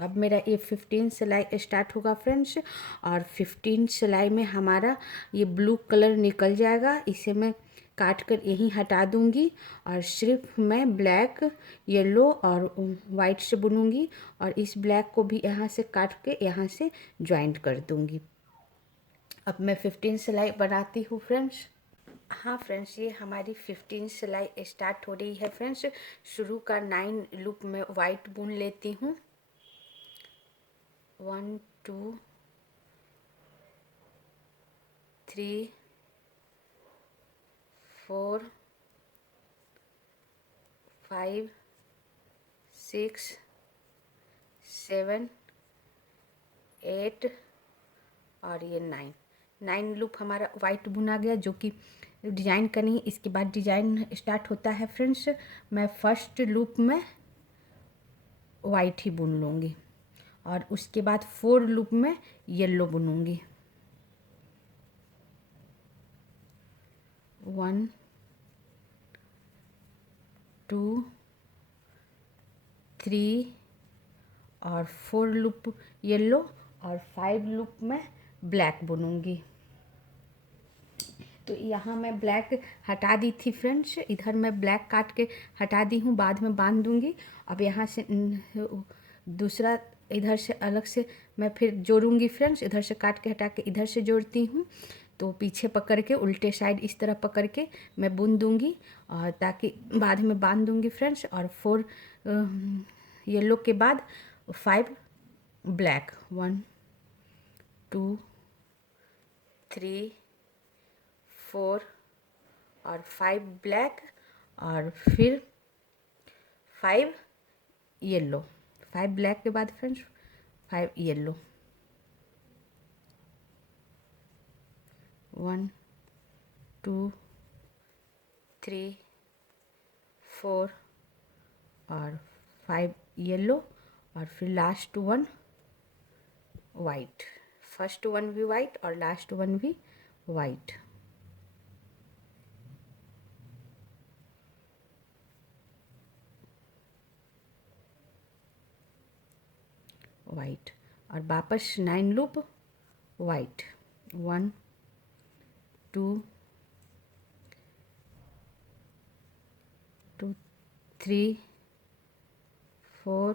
अब मेरा ये 15 सिलाई स्टार्ट होगा फ्रेंड्स और 15 सिलाई में हमारा ये ब्लू कलर निकल जाएगा। इसे मैं काट कर यहीं हटा दूंगी और सिर्फ मैं ब्लैक, येलो और वाइट से बुनूंगी और इस ब्लैक को भी यहाँ से काट के यहाँ से ज्वाइंट कर दूंगी। अब मैं 15 सिलाई बनाती हूँ फ्रेंड्स। हाँ फ्रेंड्स, ये हमारी 15 सिलाई स्टार्ट हो रही है फ्रेंड्स। शुरू का 9 लूप में वाइट बुन लेती हूँ, 1 2 3 4 5 6 7 8 और ये 9 लूप हमारा वाइट बुना गया, जो कि डिजाइन का नहीं। इसके बाद डिजाइन स्टार्ट होता है फ्रेंड्स। मैं फर्स्ट लूप में वाइट ही बुन लूँगी और उसके बाद 4 लूप में येलो बुनूंगी, 1 2 3 और 4 लूप येलो और 5 लूप में ब्लैक बुनूंगी। तो यहाँ मैं ब्लैक हटा दी थी फ्रेंड्स, इधर मैं ब्लैक काट के हटा दी हूँ, बाद में बांध दूंगी। अब यहाँ से दूसरा इधर से अलग से मैं फिर जोड़ूंगी फ्रेंड्स, इधर से काट के हटा के इधर से जोड़ती हूँ। तो पीछे पकड़ के उल्टे साइड इस तरह पकड़ के मैं बुन दूंगी और ताकि बाद में बांध दूंगी फ्रेंड्स। और 4 येलो के बाद 5 ब्लैक, 1 2 3 4 और 5 ब्लैक और फिर 5 येलो, 5 ब्लैक के बाद फ्रेंड्स 5 येलो, 1 2 3 4 और 5 येलो और फिर लास्ट 1 वाइट, फर्स्ट 1 भी वाइट और लास्ट 1 भी वाइट। वाइट और वापस 9 लूप वाइट, 1 2 2 3 4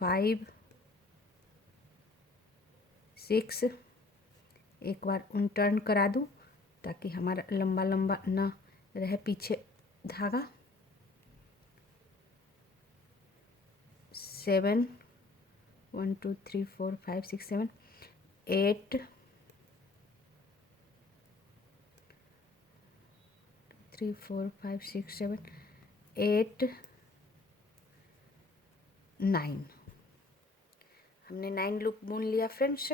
5 6। एक बार टर्न करा दूँ ताकि हमारा लंबा लंबा ना रहे पीछे धागा। 7 1 2 3 4 5 6 7 8 3 4 5 6 7 8 9। हमने 9 लूप बुन लिया फ्रेंड्स।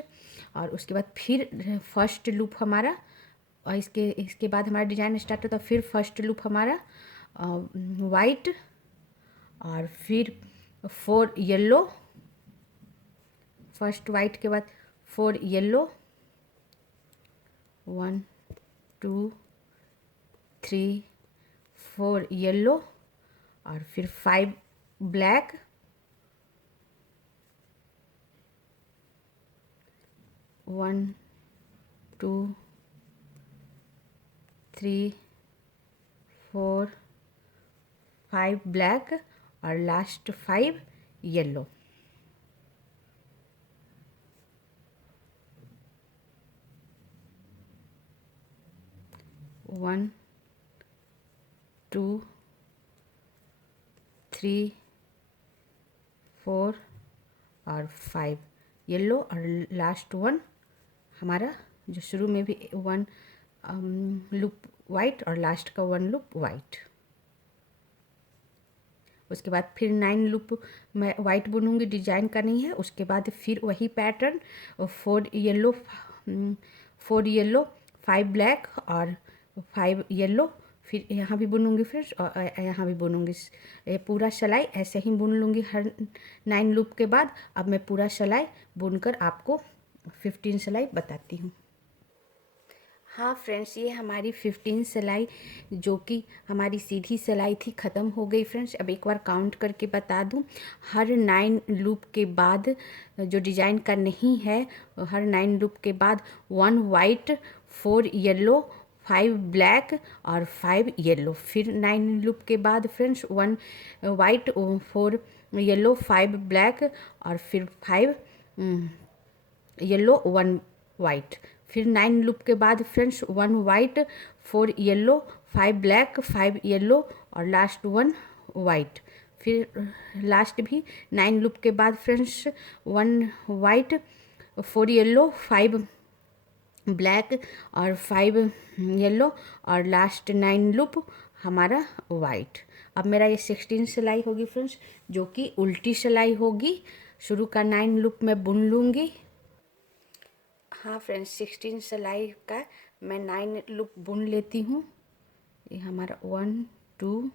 और उसके बाद फिर फर्स्ट लूप हमारा, और इसके बाद हमारा डिजाइन स्टार्ट होता है। फिर फर्स्ट लूप हमारा वाइट, और फिर 4 येलो, फर्स्ट वाइट के बाद 4 येलो, 1 2 3 4 येलो, और फिर 5 ब्लैक, 1 2 3 4 5 ब्लैक, और लास्ट 5 येलो। वन 2 3 4 और 5 येलो, और लास्ट 1 हमारा जो शुरू में भी 1 लूप वाइट और लास्ट का 1 लूप वाइट। उसके बाद फिर 9 लूप मैं वाइट बुनूंगी, डिजाइन करनी है। उसके बाद फिर वही पैटर्न 4 येलो 5 ब्लैक और 5 येलो, फिर यहाँ भी बुनूंगी फ्रेंड्स, और यहाँ भी बुनूंगी। ये पूरा सिलाई ऐसे ही बुन लूँगी हर 9 लूप के बाद। अब मैं पूरा सिलाई बुनकर आपको 15 सिलाई बताती हूँ। हाँ फ्रेंड्स, ये हमारी 15 सिलाई जो कि हमारी सीधी सिलाई थी ख़त्म हो गई फ्रेंड्स। अब एक बार काउंट करके बता दूं, हर 9 लूप के बाद जो डिजाइन का नहीं है, हर 9 लूप के बाद 1 वाइट 4 येलो 5 ब्लैक और 5 येलो। फिर 9 लूप के बाद फ्रेंड्स 1 वाइट 4 येलो 5 ब्लैक और फिर 5 येलो 1 वाइट। फिर 9 लूप के बाद friends 1 white 4 yellow 5 black 5 yellow और लास्ट 1 वाइट। फिर लास्ट भी 9 लूप के बाद फ्रेंड्स 1 वाइट 4 येलो 5 ब्लैक और 5 येलो और लास्ट 9 लूप हमारा वाइट। अब मेरा ये 16 सिलाई होगी फ्रेंड्स, जो कि उल्टी सिलाई होगी। शुरू का 9 लूप मैं बुन लूँगी। हाँ फ्रेंड्स, 16 सिलाई का मैं 9 लूप बुन लेती हूँ। ये हमारा 1 2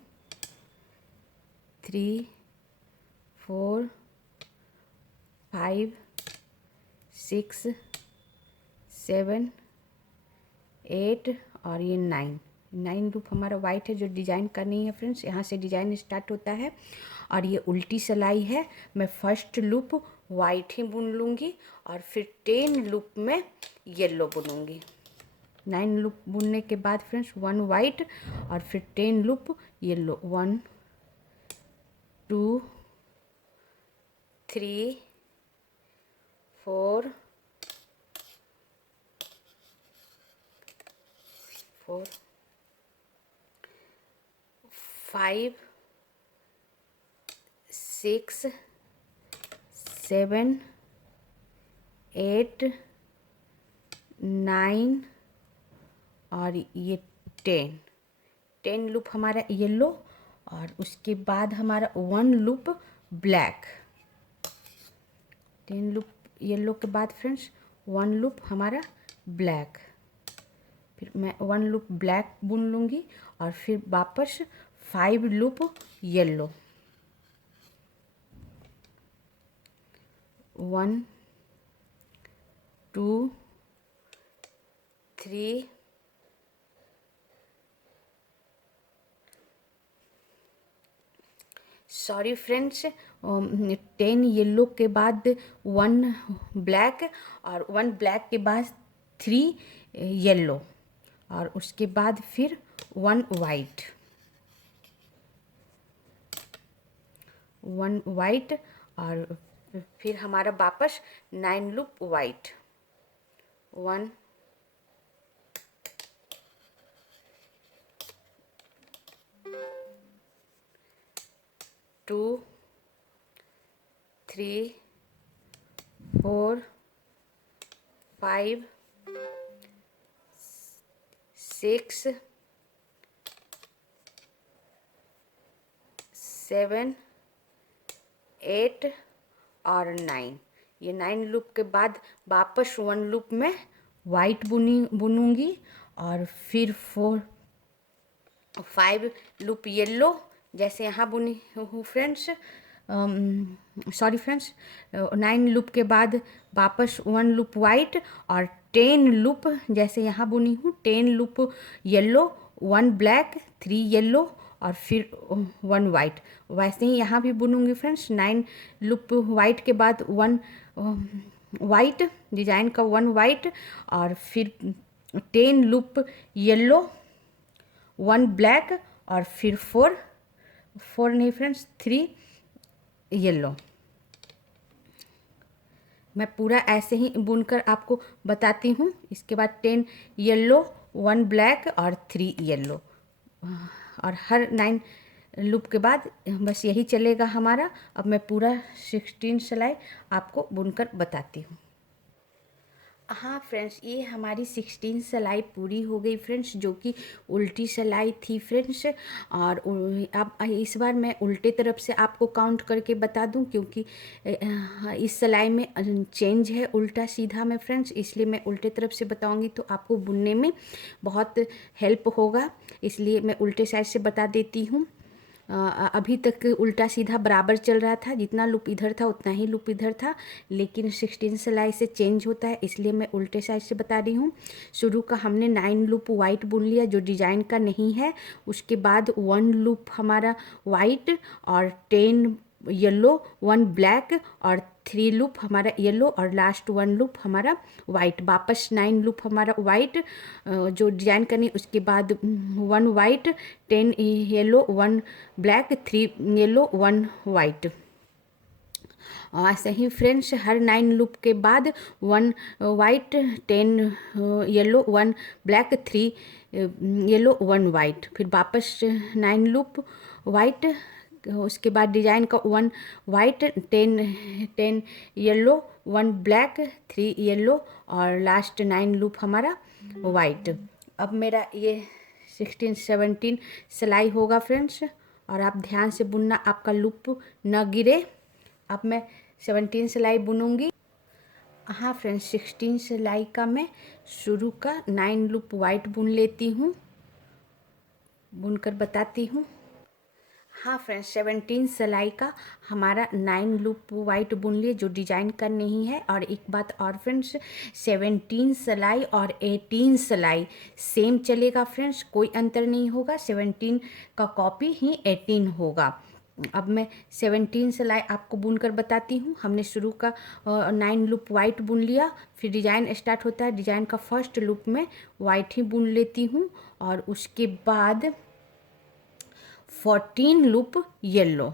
3 4 5 6 7 8 और ये 9 लूप हमारा वाइट है जो डिजाइन करनी है फ्रेंड्स। यहाँ से डिजाइन स्टार्ट होता है और ये उल्टी सिलाई है। मैं फर्स्ट लूप वाइट ही बुन लूँगी और फिर 10 लूप में येलो बुनूँगी। 9 लूप बुनने के बाद फ्रेंड्स 1 वाइट और फिर 10 लूप येलो। 1 2 3 4 5 6 7 8 9 और ये 10 लूप हमारा येलो, और उसके बाद हमारा 1 लूप ब्लैक। 10 लूप येलो के बाद फ्रेंड्स 1 लूप हमारा ब्लैक। फिर मैं 1 लूप ब्लैक बुन लूँगी और फिर वापस 5 loop yellow. 1 2 3 sorry friends, 10 yellow के बाद 1 ब्लैक और 1 ब्लैक के बाद 3 येलो, और उसके बाद फिर 1 वाइट, 1 वाइट, और फिर हमारा वापस 9 लूप वाइट, 1 2 3 4 5 6 7 8 और 9। ये 9 लूप के बाद वापस 1 लूप में वाइट बुनूंगी, और फिर 5 लूप येलो जैसे यहाँ बुनी हूँ फ्रेंड्स। सॉरी फ्रेंड्स, 9 लूप के बाद वापस 1 लूप वाइट, और 10 लूप जैसे यहाँ बुनी हूँ, 10 लूप येलो, 1 ब्लैक, 3 येलो, और फिर 1 वाइट। वैसे ही यहाँ भी बुनूंगी फ्रेंड्स। 9 लूप वाइट के बाद 1 वाइट, डिजाइन का 1 वाइट, और फिर 10 लूप येलो, 1 ब्लैक, और फिर 4 नहीं फ्रेंड्स, 3 येलो। मैं पूरा ऐसे ही बुनकर आपको बताती हूँ। इसके बाद 10 येलो, 1 ब्लैक और 3 येलो, और हर 9 लूप के बाद बस यही चलेगा हमारा। अब मैं पूरा 16 सिलाई आपको बुनकर बताती हूँ। हाँ फ्रेंड्स, ये हमारी 16 सिलाई पूरी हो गई फ्रेंड्स, जो कि उल्टी सिलाई थी फ्रेंड्स। और अब इस बार मैं उल्टे तरफ से आपको काउंट करके बता दूं, क्योंकि इस सिलाई में चेंज है उल्टा सीधा में फ्रेंड्स, इसलिए मैं उल्टे तरफ से बताऊंगी तो आपको बुनने में बहुत हेल्प होगा, इसलिए मैं उल्टे साइड से बता देती हूँ। अभी तक उल्टा सीधा बराबर चल रहा था, जितना लूप इधर था उतना ही लूप इधर था, लेकिन 16 सिलाई से चेंज होता है, इसलिए मैं उल्टे साइड से बता रही हूँ। शुरू का हमने 9 लूप वाइट बुन लिया जो डिजाइन का नहीं है, उसके बाद 1 लूप हमारा वाइट और 10 येलो, 1 ब्लैक और 3 लूप हमारा येलो, और लास्ट 1 लूप हमारा वाइट। वापस 9 लूप हमारा वाइट जो डिजाइन करनी, उसके बाद 1 white, 10 yellow, 1 black, 3 yellow, 1 white. ऐसे ही फ्रेंड्स हर 9 लूप के बाद 1 white, 10 yellow, 1 black, 3 yellow, 1 white, फिर वापस 9 लूप वाइट, उसके बाद डिजाइन का 1 वाइट, 10 येलो, 1 ब्लैक, 3 येलो, और लास्ट 9 लूप हमारा वाइट। अब मेरा ये 16 17 सिलाई होगा फ्रेंड्स, और आप ध्यान से बुनना, आपका लूप न गिरे। अब मैं 17 सिलाई बुनूंगी। हाँ फ्रेंड्स, 16 सिलाई का मैं शुरू का 9 लूप वाइट बुन लेती हूँ, बुनकर बताती हूँ। हाँ फ्रेंड्स, 17 सिलाई का हमारा 9 लूप वाइट बुन लिए जो डिजाइन का नहीं है। और एक बात और फ्रेंड्स, 17 सिलाई और 18 सिलाई सेम चलेगा फ्रेंड्स, कोई अंतर नहीं होगा, 17 का कॉपी ही 18 होगा। अब मैं 17 सिलाई आपको बुनकर बताती हूँ। हमने शुरू का 9 लूप वाइट बुन लिया, फिर डिजाइन स्टार्ट होता है, डिजाइन का फर्स्ट लूप में वाइट ही बुन लेती हूँ, और उसके बाद 14 लूप येलो।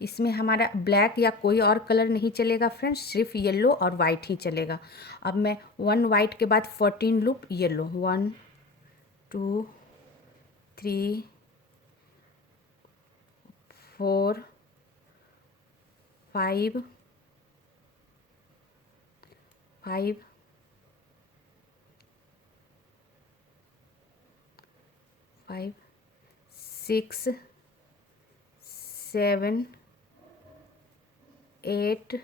इसमें हमारा ब्लैक या कोई और कलर नहीं चलेगा फ्रेंड्स, सिर्फ येलो और वाइट ही चलेगा। अब मैं 1 वाइट के बाद 14 लूप येलो, 1 2 3 4 5 5 5 6 7 8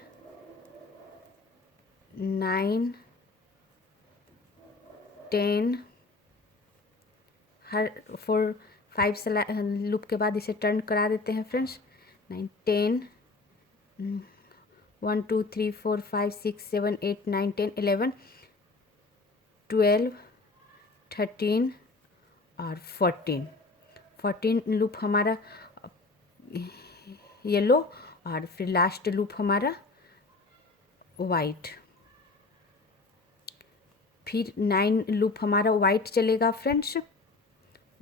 9 10। हर 4 5 लूप के बाद इसे टर्न करा देते हैं फ्रेंड्स। 9 10 1 2 3 4 5 6 7 8 9 10 11 12 13 और 14 लूप हमारा येलो, और फिर लास्ट लूप हमारा वाइट। फिर 9 लूप हमारा वाइट चलेगा फ्रेंड्स।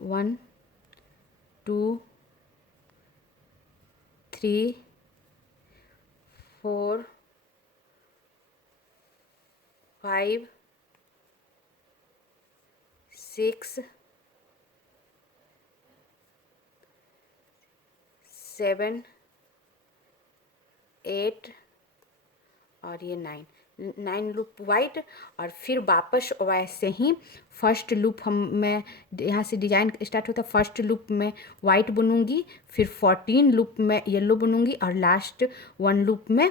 1 2 3 4 5 6 7 8 और ये 9 लूप वाइट। और फिर वापस वैसे ही फर्स्ट लूप मैं यहाँ से डिजाइन स्टार्ट होता है, फर्स्ट लूप में वाइट बुनूंगी, फिर 14 लूप में येलो बुनूंगी और लास्ट 1 लूप में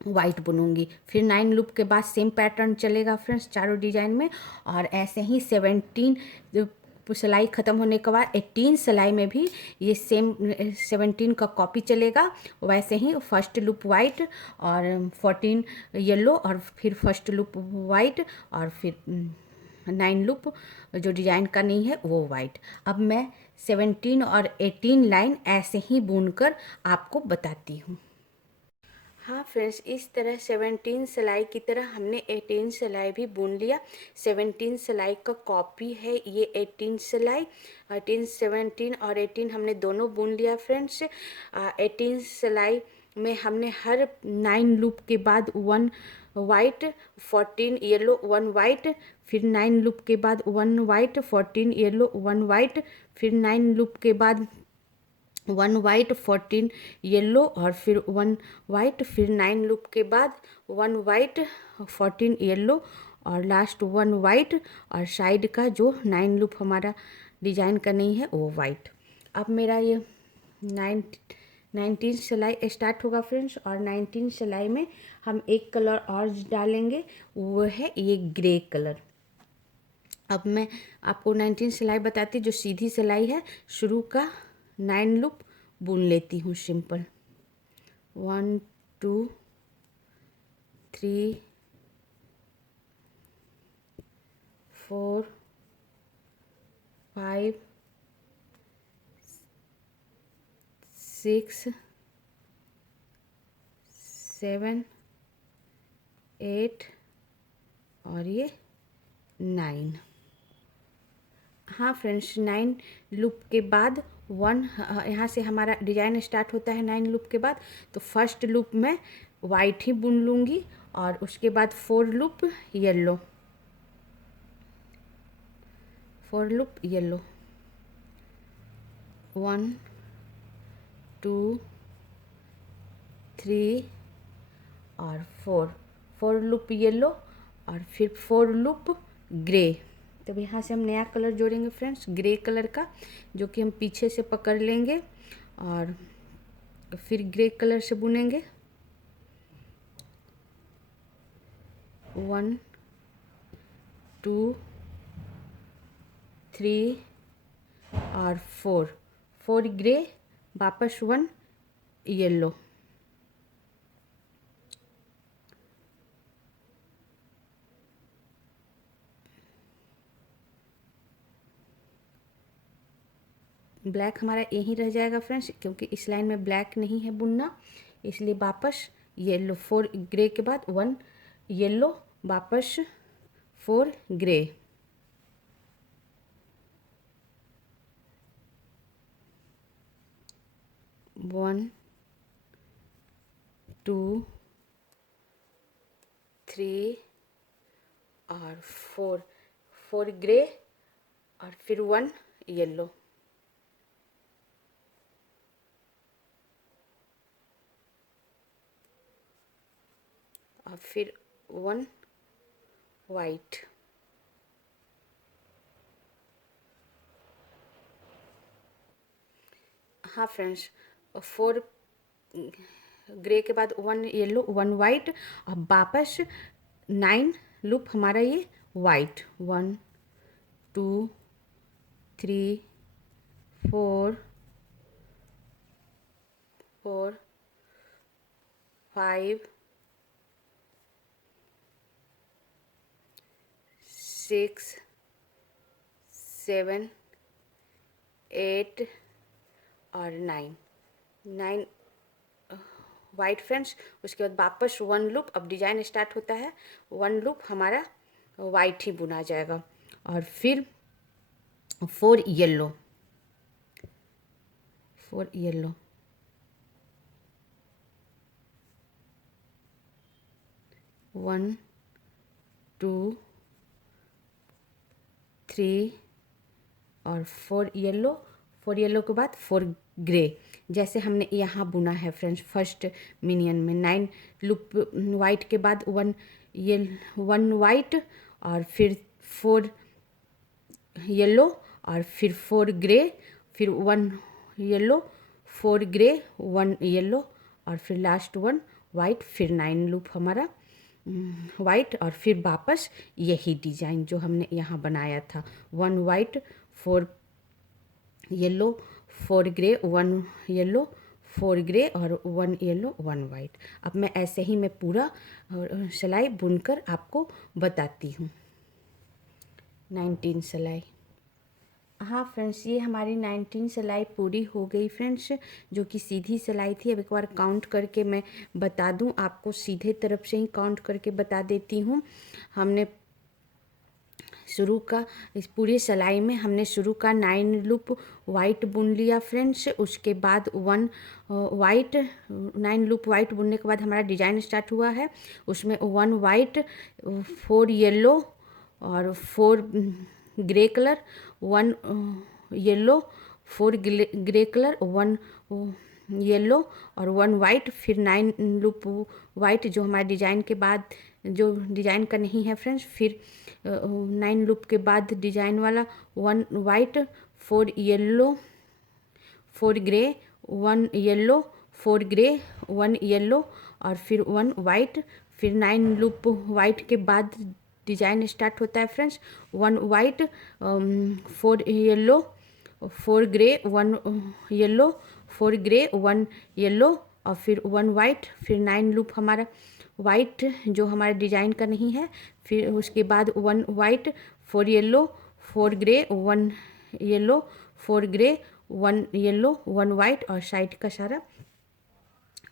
वाइट बुनूंगी। फिर 9 लूप के बाद सेम पैटर्न चलेगा फ्रेंड्स चारों डिजाइन में। और ऐसे ही 17 सिलाई ख़त्म होने के बाद 18 सिलाई में भी ये सेम 17 का कॉपी चलेगा। वैसे ही फर्स्ट लूप वाइट और 14 येलो और फिर फर्स्ट लूप वाइट और फिर 9 लूप जो डिजाइन का नहीं है वो वाइट। अब मैं 17 और 18 लाइन ऐसे ही बुनकर आपको बताती हूँ। हाँ फ्रेंड्स, इस तरह 17 सिलाई की तरह हमने 18 सिलाई भी बुन लिया। 17 सिलाई का कॉपी है ये 18 सिलाई। 17 और 18 हमने दोनों बुन लिया फ्रेंड्स। 18 सिलाई में हमने हर 9 लूप के बाद 1 वाइट 14 येलो 1 वाइट, फिर 9 लूप के बाद 1 वाइट 14 येलो 1 वाइट, फिर 9 लूप के बाद 1 वाइट 14 येलो और फिर 1 वाइट, फिर 9 लूप के बाद 1 वाइट 14 येलो और लास्ट 1 वाइट और साइड का जो 9 लूप हमारा डिजाइन का नहीं है वो वाइट। अब मेरा ये 19 सिलाई स्टार्ट होगा फ्रेंड्स। और 19 सिलाई में हम एक कलर और डालेंगे, वो है ये ग्रे कलर। अब मैं आपको 19 सिलाई बताती, जो सीधी सिलाई है शुरू का 9 लूप बुन लेती हूँ सिंपल। 1 2 3 4 5 6 7 8 और ये 9। हाँ फ्रेंड्स, 9 लूप के बाद 1 यहाँ से हमारा डिजाइन स्टार्ट होता है 9 लूप के बाद। तो फर्स्ट लूप में वाइट ही बुन लूँगी और उसके बाद 4 लूप येलो, 4 लूप येलो, 1 2 3 और 4 लूप येलो और फिर 4 लूप ग्रे। तब यहाँ से हम नया कलर जोड़ेंगे फ्रेंड्स, ग्रे कलर का, जो कि हम पीछे से पकड़ लेंगे और फिर ग्रे कलर से बुनेंगे। 1 2 3 और 4 ग्रे, वापस 1 येलो, ब्लैक हमारा यहीं रह जाएगा फ्रेंड्स, क्योंकि इस लाइन में ब्लैक नहीं है बुनना, इसलिए वापस येलो। 4 ग्रे के बाद 1 येलो, वापस 4 ग्रे, 1 2 3 और 4 ग्रे और फिर 1 येलो, और फिर 1 वाइट। हाँ फ्रेंड्स, 4 ग्रे के बाद 1 येलो 1 वाइट, अब वापस 9 लूप हमारा ये वाइट। 1 2 3 4 5 6 7 8 और 9 वाइट फ्रेंड्स। उसके बाद वापस 1 लूप, अब डिजाइन स्टार्ट होता है 1 लूप हमारा वाइट ही बुना जाएगा। और फिर 4 येलो, 4 येलो, 1 2 3 और 4 येलो, 4 येलो के बाद 4 ग्रे, जैसे हमने यहाँ बुना है फ्रेंड्स फर्स्ट मिनियन में। 9 लूप वाइट के बाद 1 वाइट और फिर 4 येलो और फिर 4 ग्रे, फिर 1 येलो, 4 ग्रे, 1 येलो और फिर लास्ट 1 वाइट, फिर 9 लूप हमारा वाइट और फिर वापस यही डिज़ाइन जो हमने यहाँ बनाया था। 1 white, 4 yellow, 4 grey, 1 yellow, 4 grey और 1 येलो 1 वाइट। अब मैं ऐसे ही मैं पूरा सिलाई बुनकर आपको बताती हूँ। 19 सिलाई। हाँ फ्रेंड्स, ये हमारी 19 सिलाई पूरी हो गई फ्रेंड्स, जो कि सीधी सिलाई थी। अब एक बार काउंट करके मैं बता दूं आपको, सीधे तरफ से ही काउंट करके बता देती हूँ। हमने शुरू का इस पूरी सिलाई में हमने शुरू का 9 लूप वाइट बुन लिया फ्रेंड्स। उसके बाद 1 वाइट, 9 लूप वाइट बुनने के बाद हमारा डिजाइन स्टार्ट हुआ है। उसमें 1 वाइट, 4 येलो और 4 grey colour, 1 yellow, 4 grey colour, 1 yellow और 1 वाइट, फिर 9 लूप वाइट जो हमारे डिजाइन के बाद, जो डिजाइन का नहीं है फ्रेंड्स। फिर 9 लूप के बाद डिजाइन वाला 1 white, 4 yellow, 4 grey, 1 yellow, 4 grey, 1 yellow और फिर 1 वाइट, फिर 9 लूप वाइट के बाद डिजाइन स्टार्ट होता है friends. 1 white, 4 yellow, 4 grey, 1 yellow, 4 grey, 1 yellow और फिर 1 वाइट, फिर 9 लूप हमारा वाइट जो हमारे डिजाइन का नहीं है। फिर उसके बाद 1 white, 4 yellow, 4 grey, 1 yellow, 4 grey, 1 yellow, 1 white और साइड का सारा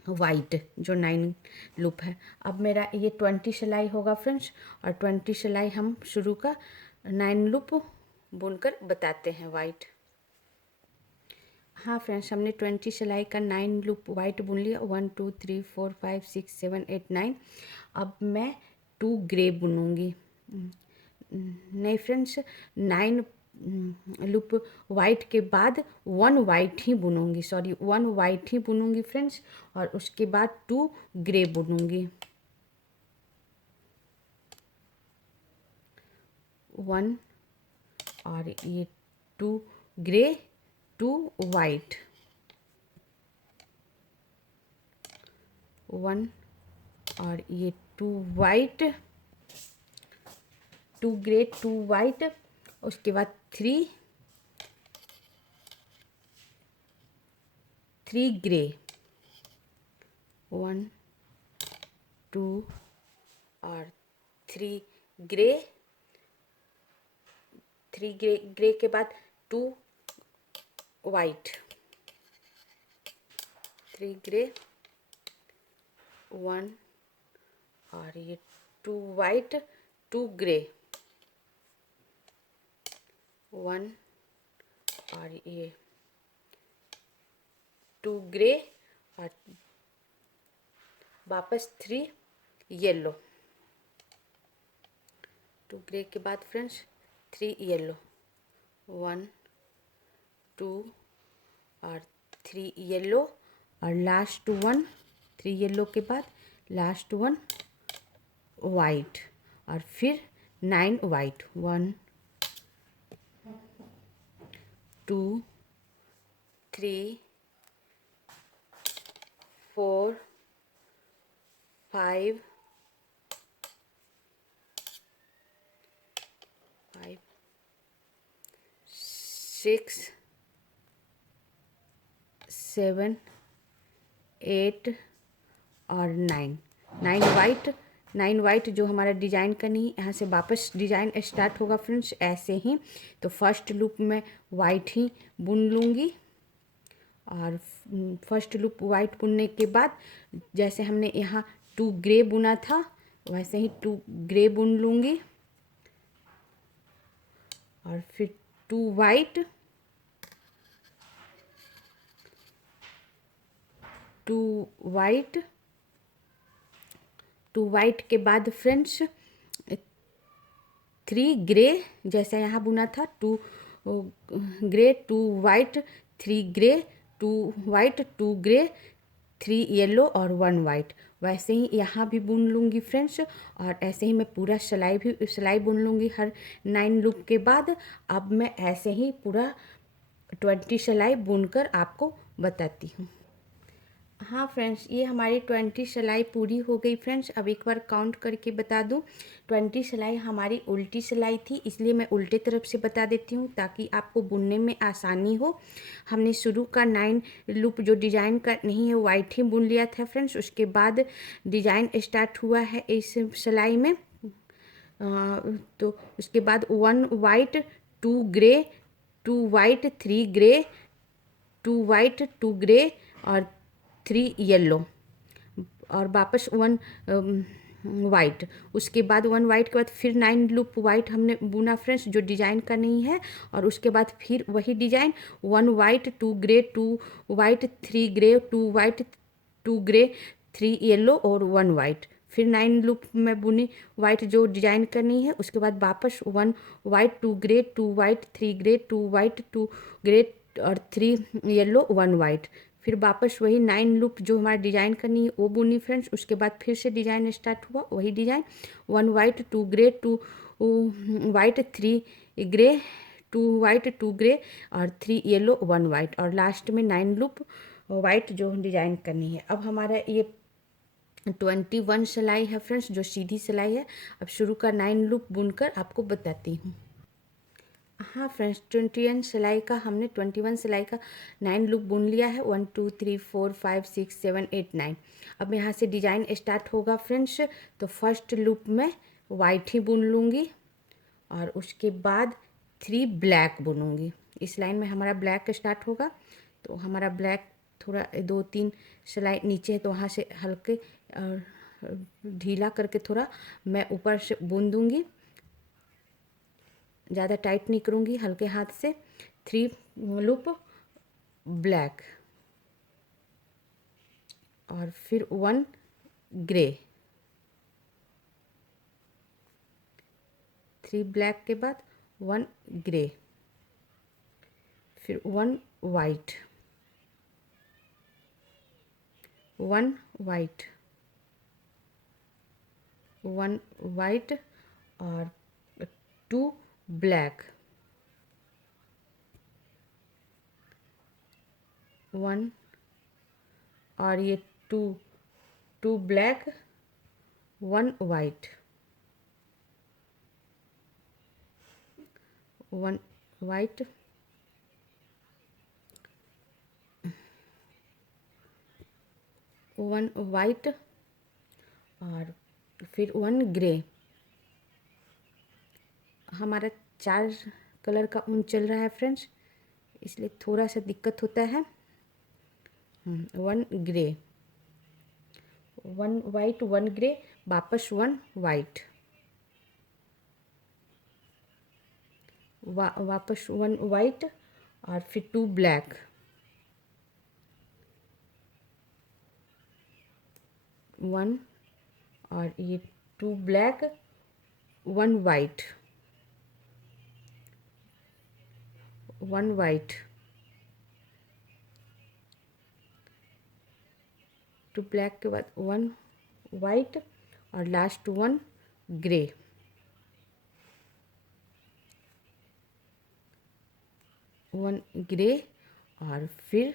वाइट जो 9 लूप है। अब मेरा ये 20 सिलाई होगा फ्रेंड्स, और 20 सिलाई हम शुरू का 9 लूप बुनकर बताते हैं वाइट। हाँ फ्रेंड्स, हमने 20 सिलाई का 9 लूप वाइट बुन लिया। 1 2 3 4 5 6 7 8 9। अब मैं 2 ग्रे बुनूंगी। नहीं फ्रेंड्स, 9 लूप वाइट के बाद 1 वाइट ही बुनूंगी, सॉरी 1 वाइट ही बुनूंगी फ्रेंड्स, और उसके बाद 2 ग्रे बुनूंगी। 1 और ये 2 ग्रे, 2 वाइट, 1 और ये 2 वाइट, 2 ग्रे, 2 वाइट, उसके बाद 3 ग्रे, 1 2 और 3 ग्रे, 3 ग्रे, ग्रे के बाद 2 वाइट, 3 ग्रे, 1 और ये 2 वाइट, 2 ग्रे, 1 और ये 2 ग्रे और वापस 3 येलो, 2 ग्रे के बाद फ्रेंड्स 3 येलो, 1 2 और 3 येलो और लास्ट 1, 3 येलो के बाद लास्ट 1 वाइट और फिर 9 वाइट, 1 2 3 4 5 6 7 8 और 9 वाइट, 9 वाइट जो हमारा डिजाइन का नहीं, यहाँ से वापस डिजाइन स्टार्ट होगा फ्रेंड्स ऐसे ही। तो फर्स्ट लूप में वाइट ही बुन लूँगी, और फर्स्ट लूप वाइट बुनने के बाद जैसे हमने यहाँ 2 ग्रे बुना था वैसे ही 2 ग्रे बुन लूँगी, और फिर 2 वाइट, 2 वाइट, 2 वाइट के बाद फ्रेंड्स 3 ग्रे, जैसा यहाँ बुना था, 2 grey, 2 white, 3 grey, 2 white, 2 grey, 3 yellow और 1 वाइट। वैसे ही यहाँ भी बुन लूँगी फ्रेंड्स, और ऐसे ही मैं पूरा सिलाई बुन लूँगी हर 9 लूप के बाद। अब मैं ऐसे ही पूरा 20 सिलाई बुनकर आपको बताती हूँ। हाँ फ्रेंड्स, ये हमारी 20 सिलाई पूरी हो गई फ्रेंड्स। अब एक बार काउंट करके बता दूँ, 20 सिलाई हमारी उल्टी सिलाई थी, इसलिए मैं उल्टे तरफ से बता देती हूँ ताकि आपको बुनने में आसानी हो। हमने शुरू का 9 लूप जो डिजाइन का नहीं है वाइट ही बुन लिया था फ्रेंड्स। उसके बाद डिजाइन स्टार्ट हुआ है इस सिलाई में। तो उसके बाद 1 white, 2 grey, 2 white, 3 grey, 2 white, 2 grey और 3 येलो, और वापस 1 वाइट। उसके बाद 1 वाइट के बाद फिर 9 लूप वाइट हमने बुना फ्रेंड्स, जो डिजाइन का नहीं है। और उसके बाद फिर वही design 1 white, 2 grey, 2 white, 3 grey, 2 white, 2 grey, 3 yellow और 1 वाइट। फिर 9 लूप में बुनी वाइट जो डिजाइन करनी है। उसके बाद वापस 1 white, 2 grey, 2 white, 3 grey, 2 white, 2 grey और 3 येलो, 1 वाइट। फिर वापस वही 9 लूप जो हमारा डिजाइन करनी है वो बुनी फ्रेंड्स। उसके बाद फिर से डिजाइन स्टार्ट हुआ, वही design 1 white, 2 grey, 2 white, 3 grey, 2 white, 2 grey और 3 येलो, 1 वाइट, और लास्ट में 9 लूप वाइट जो डिजाइन करनी है। अब हमारा ये 21 सिलाई है फ्रेंड्स, जो सीधी सिलाई है। अब शुरू का 9 लूप बुनकर आपको बताती हूँ। हाँ फ्रेंड्स, 21 सिलाई का हमने 21 सिलाई का 9 लूप बुन लिया है। 1 2 3 4 5 6 7 8 9। अब यहाँ से डिजाइन स्टार्ट होगा फ्रेंड्स। तो फर्स्ट लूप में वाइट ही बुन लूँगी, और उसके बाद 3 ब्लैक बुनूँगी। इस लाइन में हमारा ब्लैक स्टार्ट होगा, तो हमारा ब्लैक थोड़ा 2-3 सिलाई नीचे है, तो वहाँ से हल्के ढीला करके थोड़ा मैं ऊपर से बुन दूँगी। ज़्यादा टाइट नहीं करूँगी, हल्के हाथ से। 3 लूप ब्लैक, और फिर 1 ग्रे, 3 ब्लैक के बाद 1 ग्रे, फिर 1 वाइट, 1 वाइट, 1 वाइट और 2 ब्लैक, 1 और ये 2 ब्लैक, 1 वाइट, 1 वाइट, 1 वाइट और फिर 1 ग्रे। हमारा 4 कलर का ऊन चल रहा है फ्रेंड्स, इसलिए थोड़ा सा दिक्कत होता है। 1 ग्रे, 1 वाइट, 1 ग्रे, वापस 1 वाइट, वापस 1 वाइट और फिर 2 ब्लैक, 1 और ये 2 ब्लैक, 1 वाइट, 1 वाइट, 2 ब्लैक के बाद 1 वाइट और लास्ट 1 ग्रे, 1 ग्रे और फिर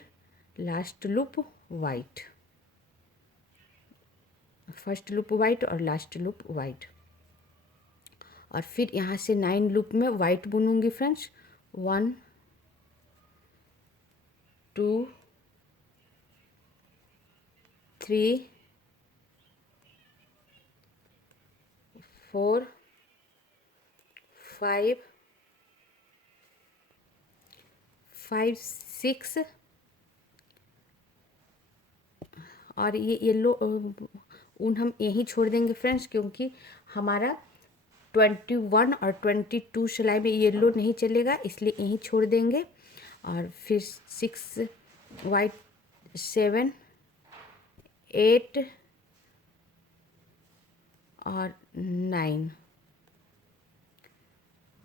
last loop white, first loop white और लास्ट लूप वाइट। और फिर यहाँ से 9 लूप में वाइट बुनूंगी फ्रेंड्स। 1 2 3 4 5 6 और ये येलो ऊन हम यहीं छोड़ देंगे फ्रेंड्स, क्योंकि हमारा 21 और 22 सिलाई में येलो नहीं चलेगा, इसलिए यहीं छोड़ देंगे। और फिर 6 वाइट, 7, 8 और 9,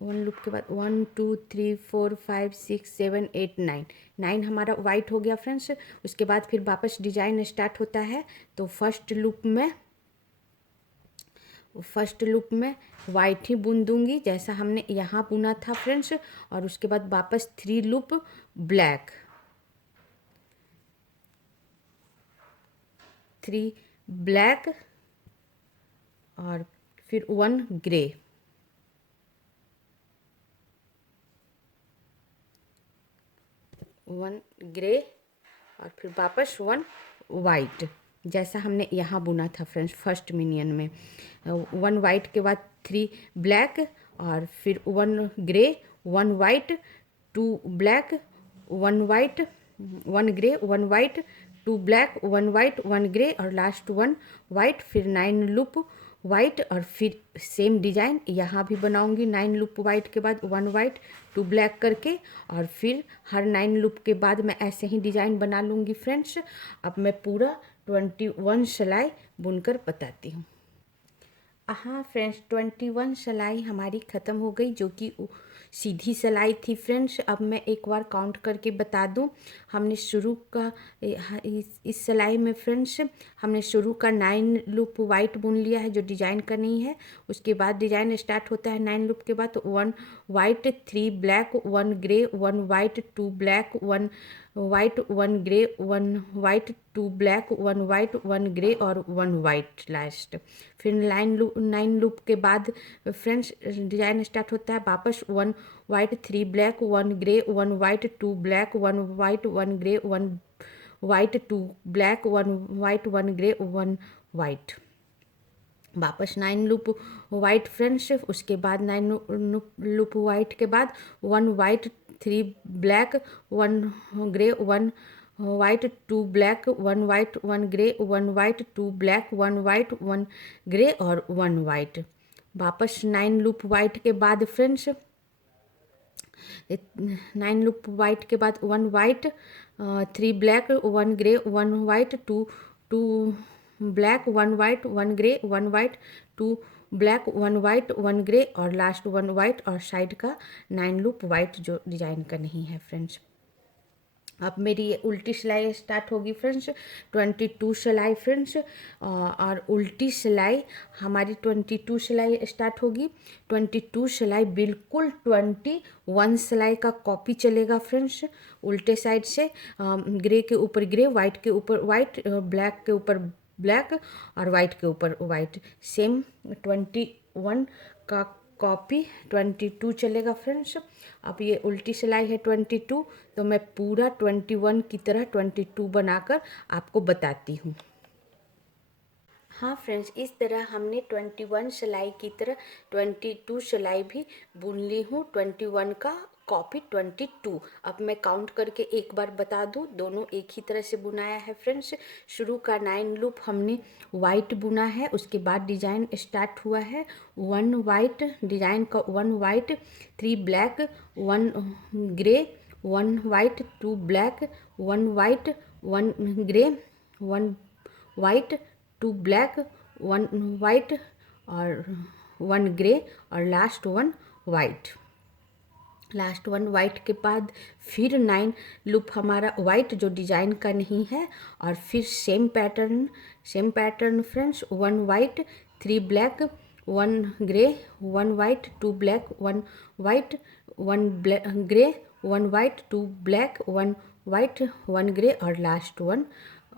1 लूप के बाद 1 2 3 4 5 6 7 8 9, 9 हमारा वाइट हो गया फ्रेंड्स। उसके बाद फिर वापस डिजाइन स्टार्ट होता है। तो फर्स्ट लूप में वाइट ही बुन दूंगी जैसा हमने यहाँ बुना था फ्रेंड्स। और उसके बाद वापस 3 लूप ब्लैक, 3 ब्लैक और फिर 1 ग्रे, 1 ग्रे और फिर वापस 1 वाइट जैसा हमने यहाँ बुना था फ्रेंड्स फर्स्ट मिनियन में। 1 वाइट के बाद 3 ब्लैक और फिर 1 grey, 1 white, 2 black, 1 white, 1 grey, 1 white, 2 black, 1 white, 1 grey और लास्ट 1 वाइट। फिर 9 लूप वाइट और फिर सेम डिजाइन यहाँ भी बनाऊंगी। 9 लूप वाइट के बाद 1 वाइट, 2 ब्लैक करके और फिर हर 9 लूप के बाद मैं ऐसे ही डिजाइन बना लूँगी फ्रेंड्स। अब मैं पूरा 21 सिलाई बुनकर बताती हूँ। हाँ फ्रेंड्स, 21 सिलाई हमारी ख़त्म हो गई जो कि सीधी सिलाई थी फ्रेंड्स। अब मैं एक बार काउंट करके बता दूं। हमने शुरू का इस सिलाई में फ्रेंड्स हमने शुरू का 9 लूप वाइट बुन लिया है जो डिजाइन का नहीं है। उसके बाद डिजाइन स्टार्ट होता है 9 लूप के बाद। तो 1 white, 3 black, 1 grey, 1 white, 2 black, 1 white, 1 grey, 1 white, 2 black, 1 white, 1 grey और 1 वाइट लास्ट। फिर 9 लूप के बाद फ्रेंड्स डिजाइन स्टार्ट होता है वापस 1 white, 3 black, 1 grey, 1 white, 2 black, 1 white, 1 grey, 1 white, 2 black, 1 white, 1 grey, 1 white. वापस 9 लूप वाइट फ्रेंड्स। उसके बाद 9 लूप वाइट के बाद 1 white, 3 black, 1 grey, 1 white, 2 black, 1 white, 1 grey, 1 white, 2 black, 1 white, 1 grey और 1 वाइट। वापस 9 लूप वाइट के बाद फ्रेंड्स 9 लूप वाइट के बाद 1 white, 3 black, 1 grey, 1 white, 2 black, 1 white, 1 grey, 1 white, 2 black, 1 white, 1 grey और लास्ट 1 वाइट और साइड का 9 लूप वाइट जो डिजाइन का नहीं है फ्रेंड्स। अब मेरी ये उल्टी सिलाई स्टार्ट होगी फ्रेंड्स। 22 सिलाई फ्रेंड्स और उल्टी सिलाई हमारी 22 सिलाई स्टार्ट होगी। 22 सिलाई बिल्कुल 21 सिलाई का कॉपी चलेगा फ्रेंड्स। उल्टे साइड से ग्रे के ऊपर ग्रे, वाइट के ऊपर वाइट, ब्लैक के ऊपर ब्लैक और वाइट के ऊपर वाइट। सेम 21 का कॉपी 22 चलेगा फ्रेंड्स। अब ये उल्टी सिलाई है 22, तो मैं पूरा 21 की तरह 22 बनाकर आपको बताती हूँ। हाँ फ्रेंड्स, इस तरह हमने 21 सिलाई की तरह 22 सिलाई भी बुन ली हूँ। 21 का कॉपी 22। अब मैं काउंट करके एक बार बता दूँ, दोनों एक ही तरह से बुनाया है फ्रेंड्स। शुरू का 9 लूप हमने वाइट बुना है, उसके बाद डिजाइन स्टार्ट हुआ है 1 वाइट, डिजाइन का 1 white, 3 black, 1 grey, 1 white, 2 black, 1 white, 1 grey, 1 white, 2 black, 1 white और 1 ग्रे और लास्ट 1 वाइट। लास्ट 1 वाइट के बाद फिर 9 लूप हमारा वाइट जो डिजाइन का नहीं है और फिर same pattern friends. 1 white, 3 black, 1 grey, 1 white, 2 black, 1 white, 1 grey, 1 white, 2 black, 1 white, 1 grey और लास्ट 1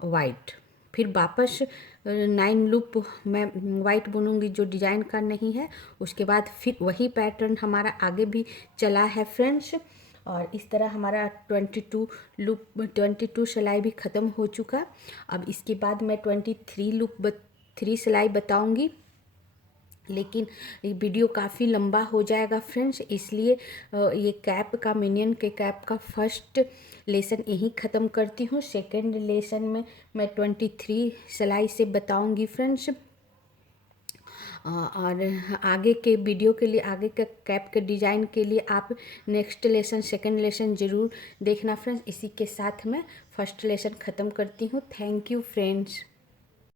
वाइट। फिर वापस 9 लूप मैं वाइट बुनूंगी जो डिजाइन का नहीं है। उसके बाद फिर वही पैटर्न हमारा आगे भी चला है फ्रेंड्स। और इस तरह हमारा 22 सिलाई भी ख़त्म हो चुका। अब इसके बाद मैं 3 सिलाई बताऊंगी, लेकिन ये वीडियो काफ़ी लंबा हो जाएगा फ्रेंड्स, इसलिए ये कैप का मिनियन के कैप का फर्स्ट लेसन यहीं ख़त्म करती हूँ। सेकंड लेसन में मैं 23 सिलाई से बताऊंगी फ्रेंड्स। और आगे के वीडियो के लिए, आगे के कैप के डिज़ाइन के लिए आप नेक्स्ट लेसन, सेकंड लेसन ज़रूर देखना फ्रेंड्स। इसी के साथ मैं फर्स्ट लेसन ख़त्म करती हूँ। Thank you friends.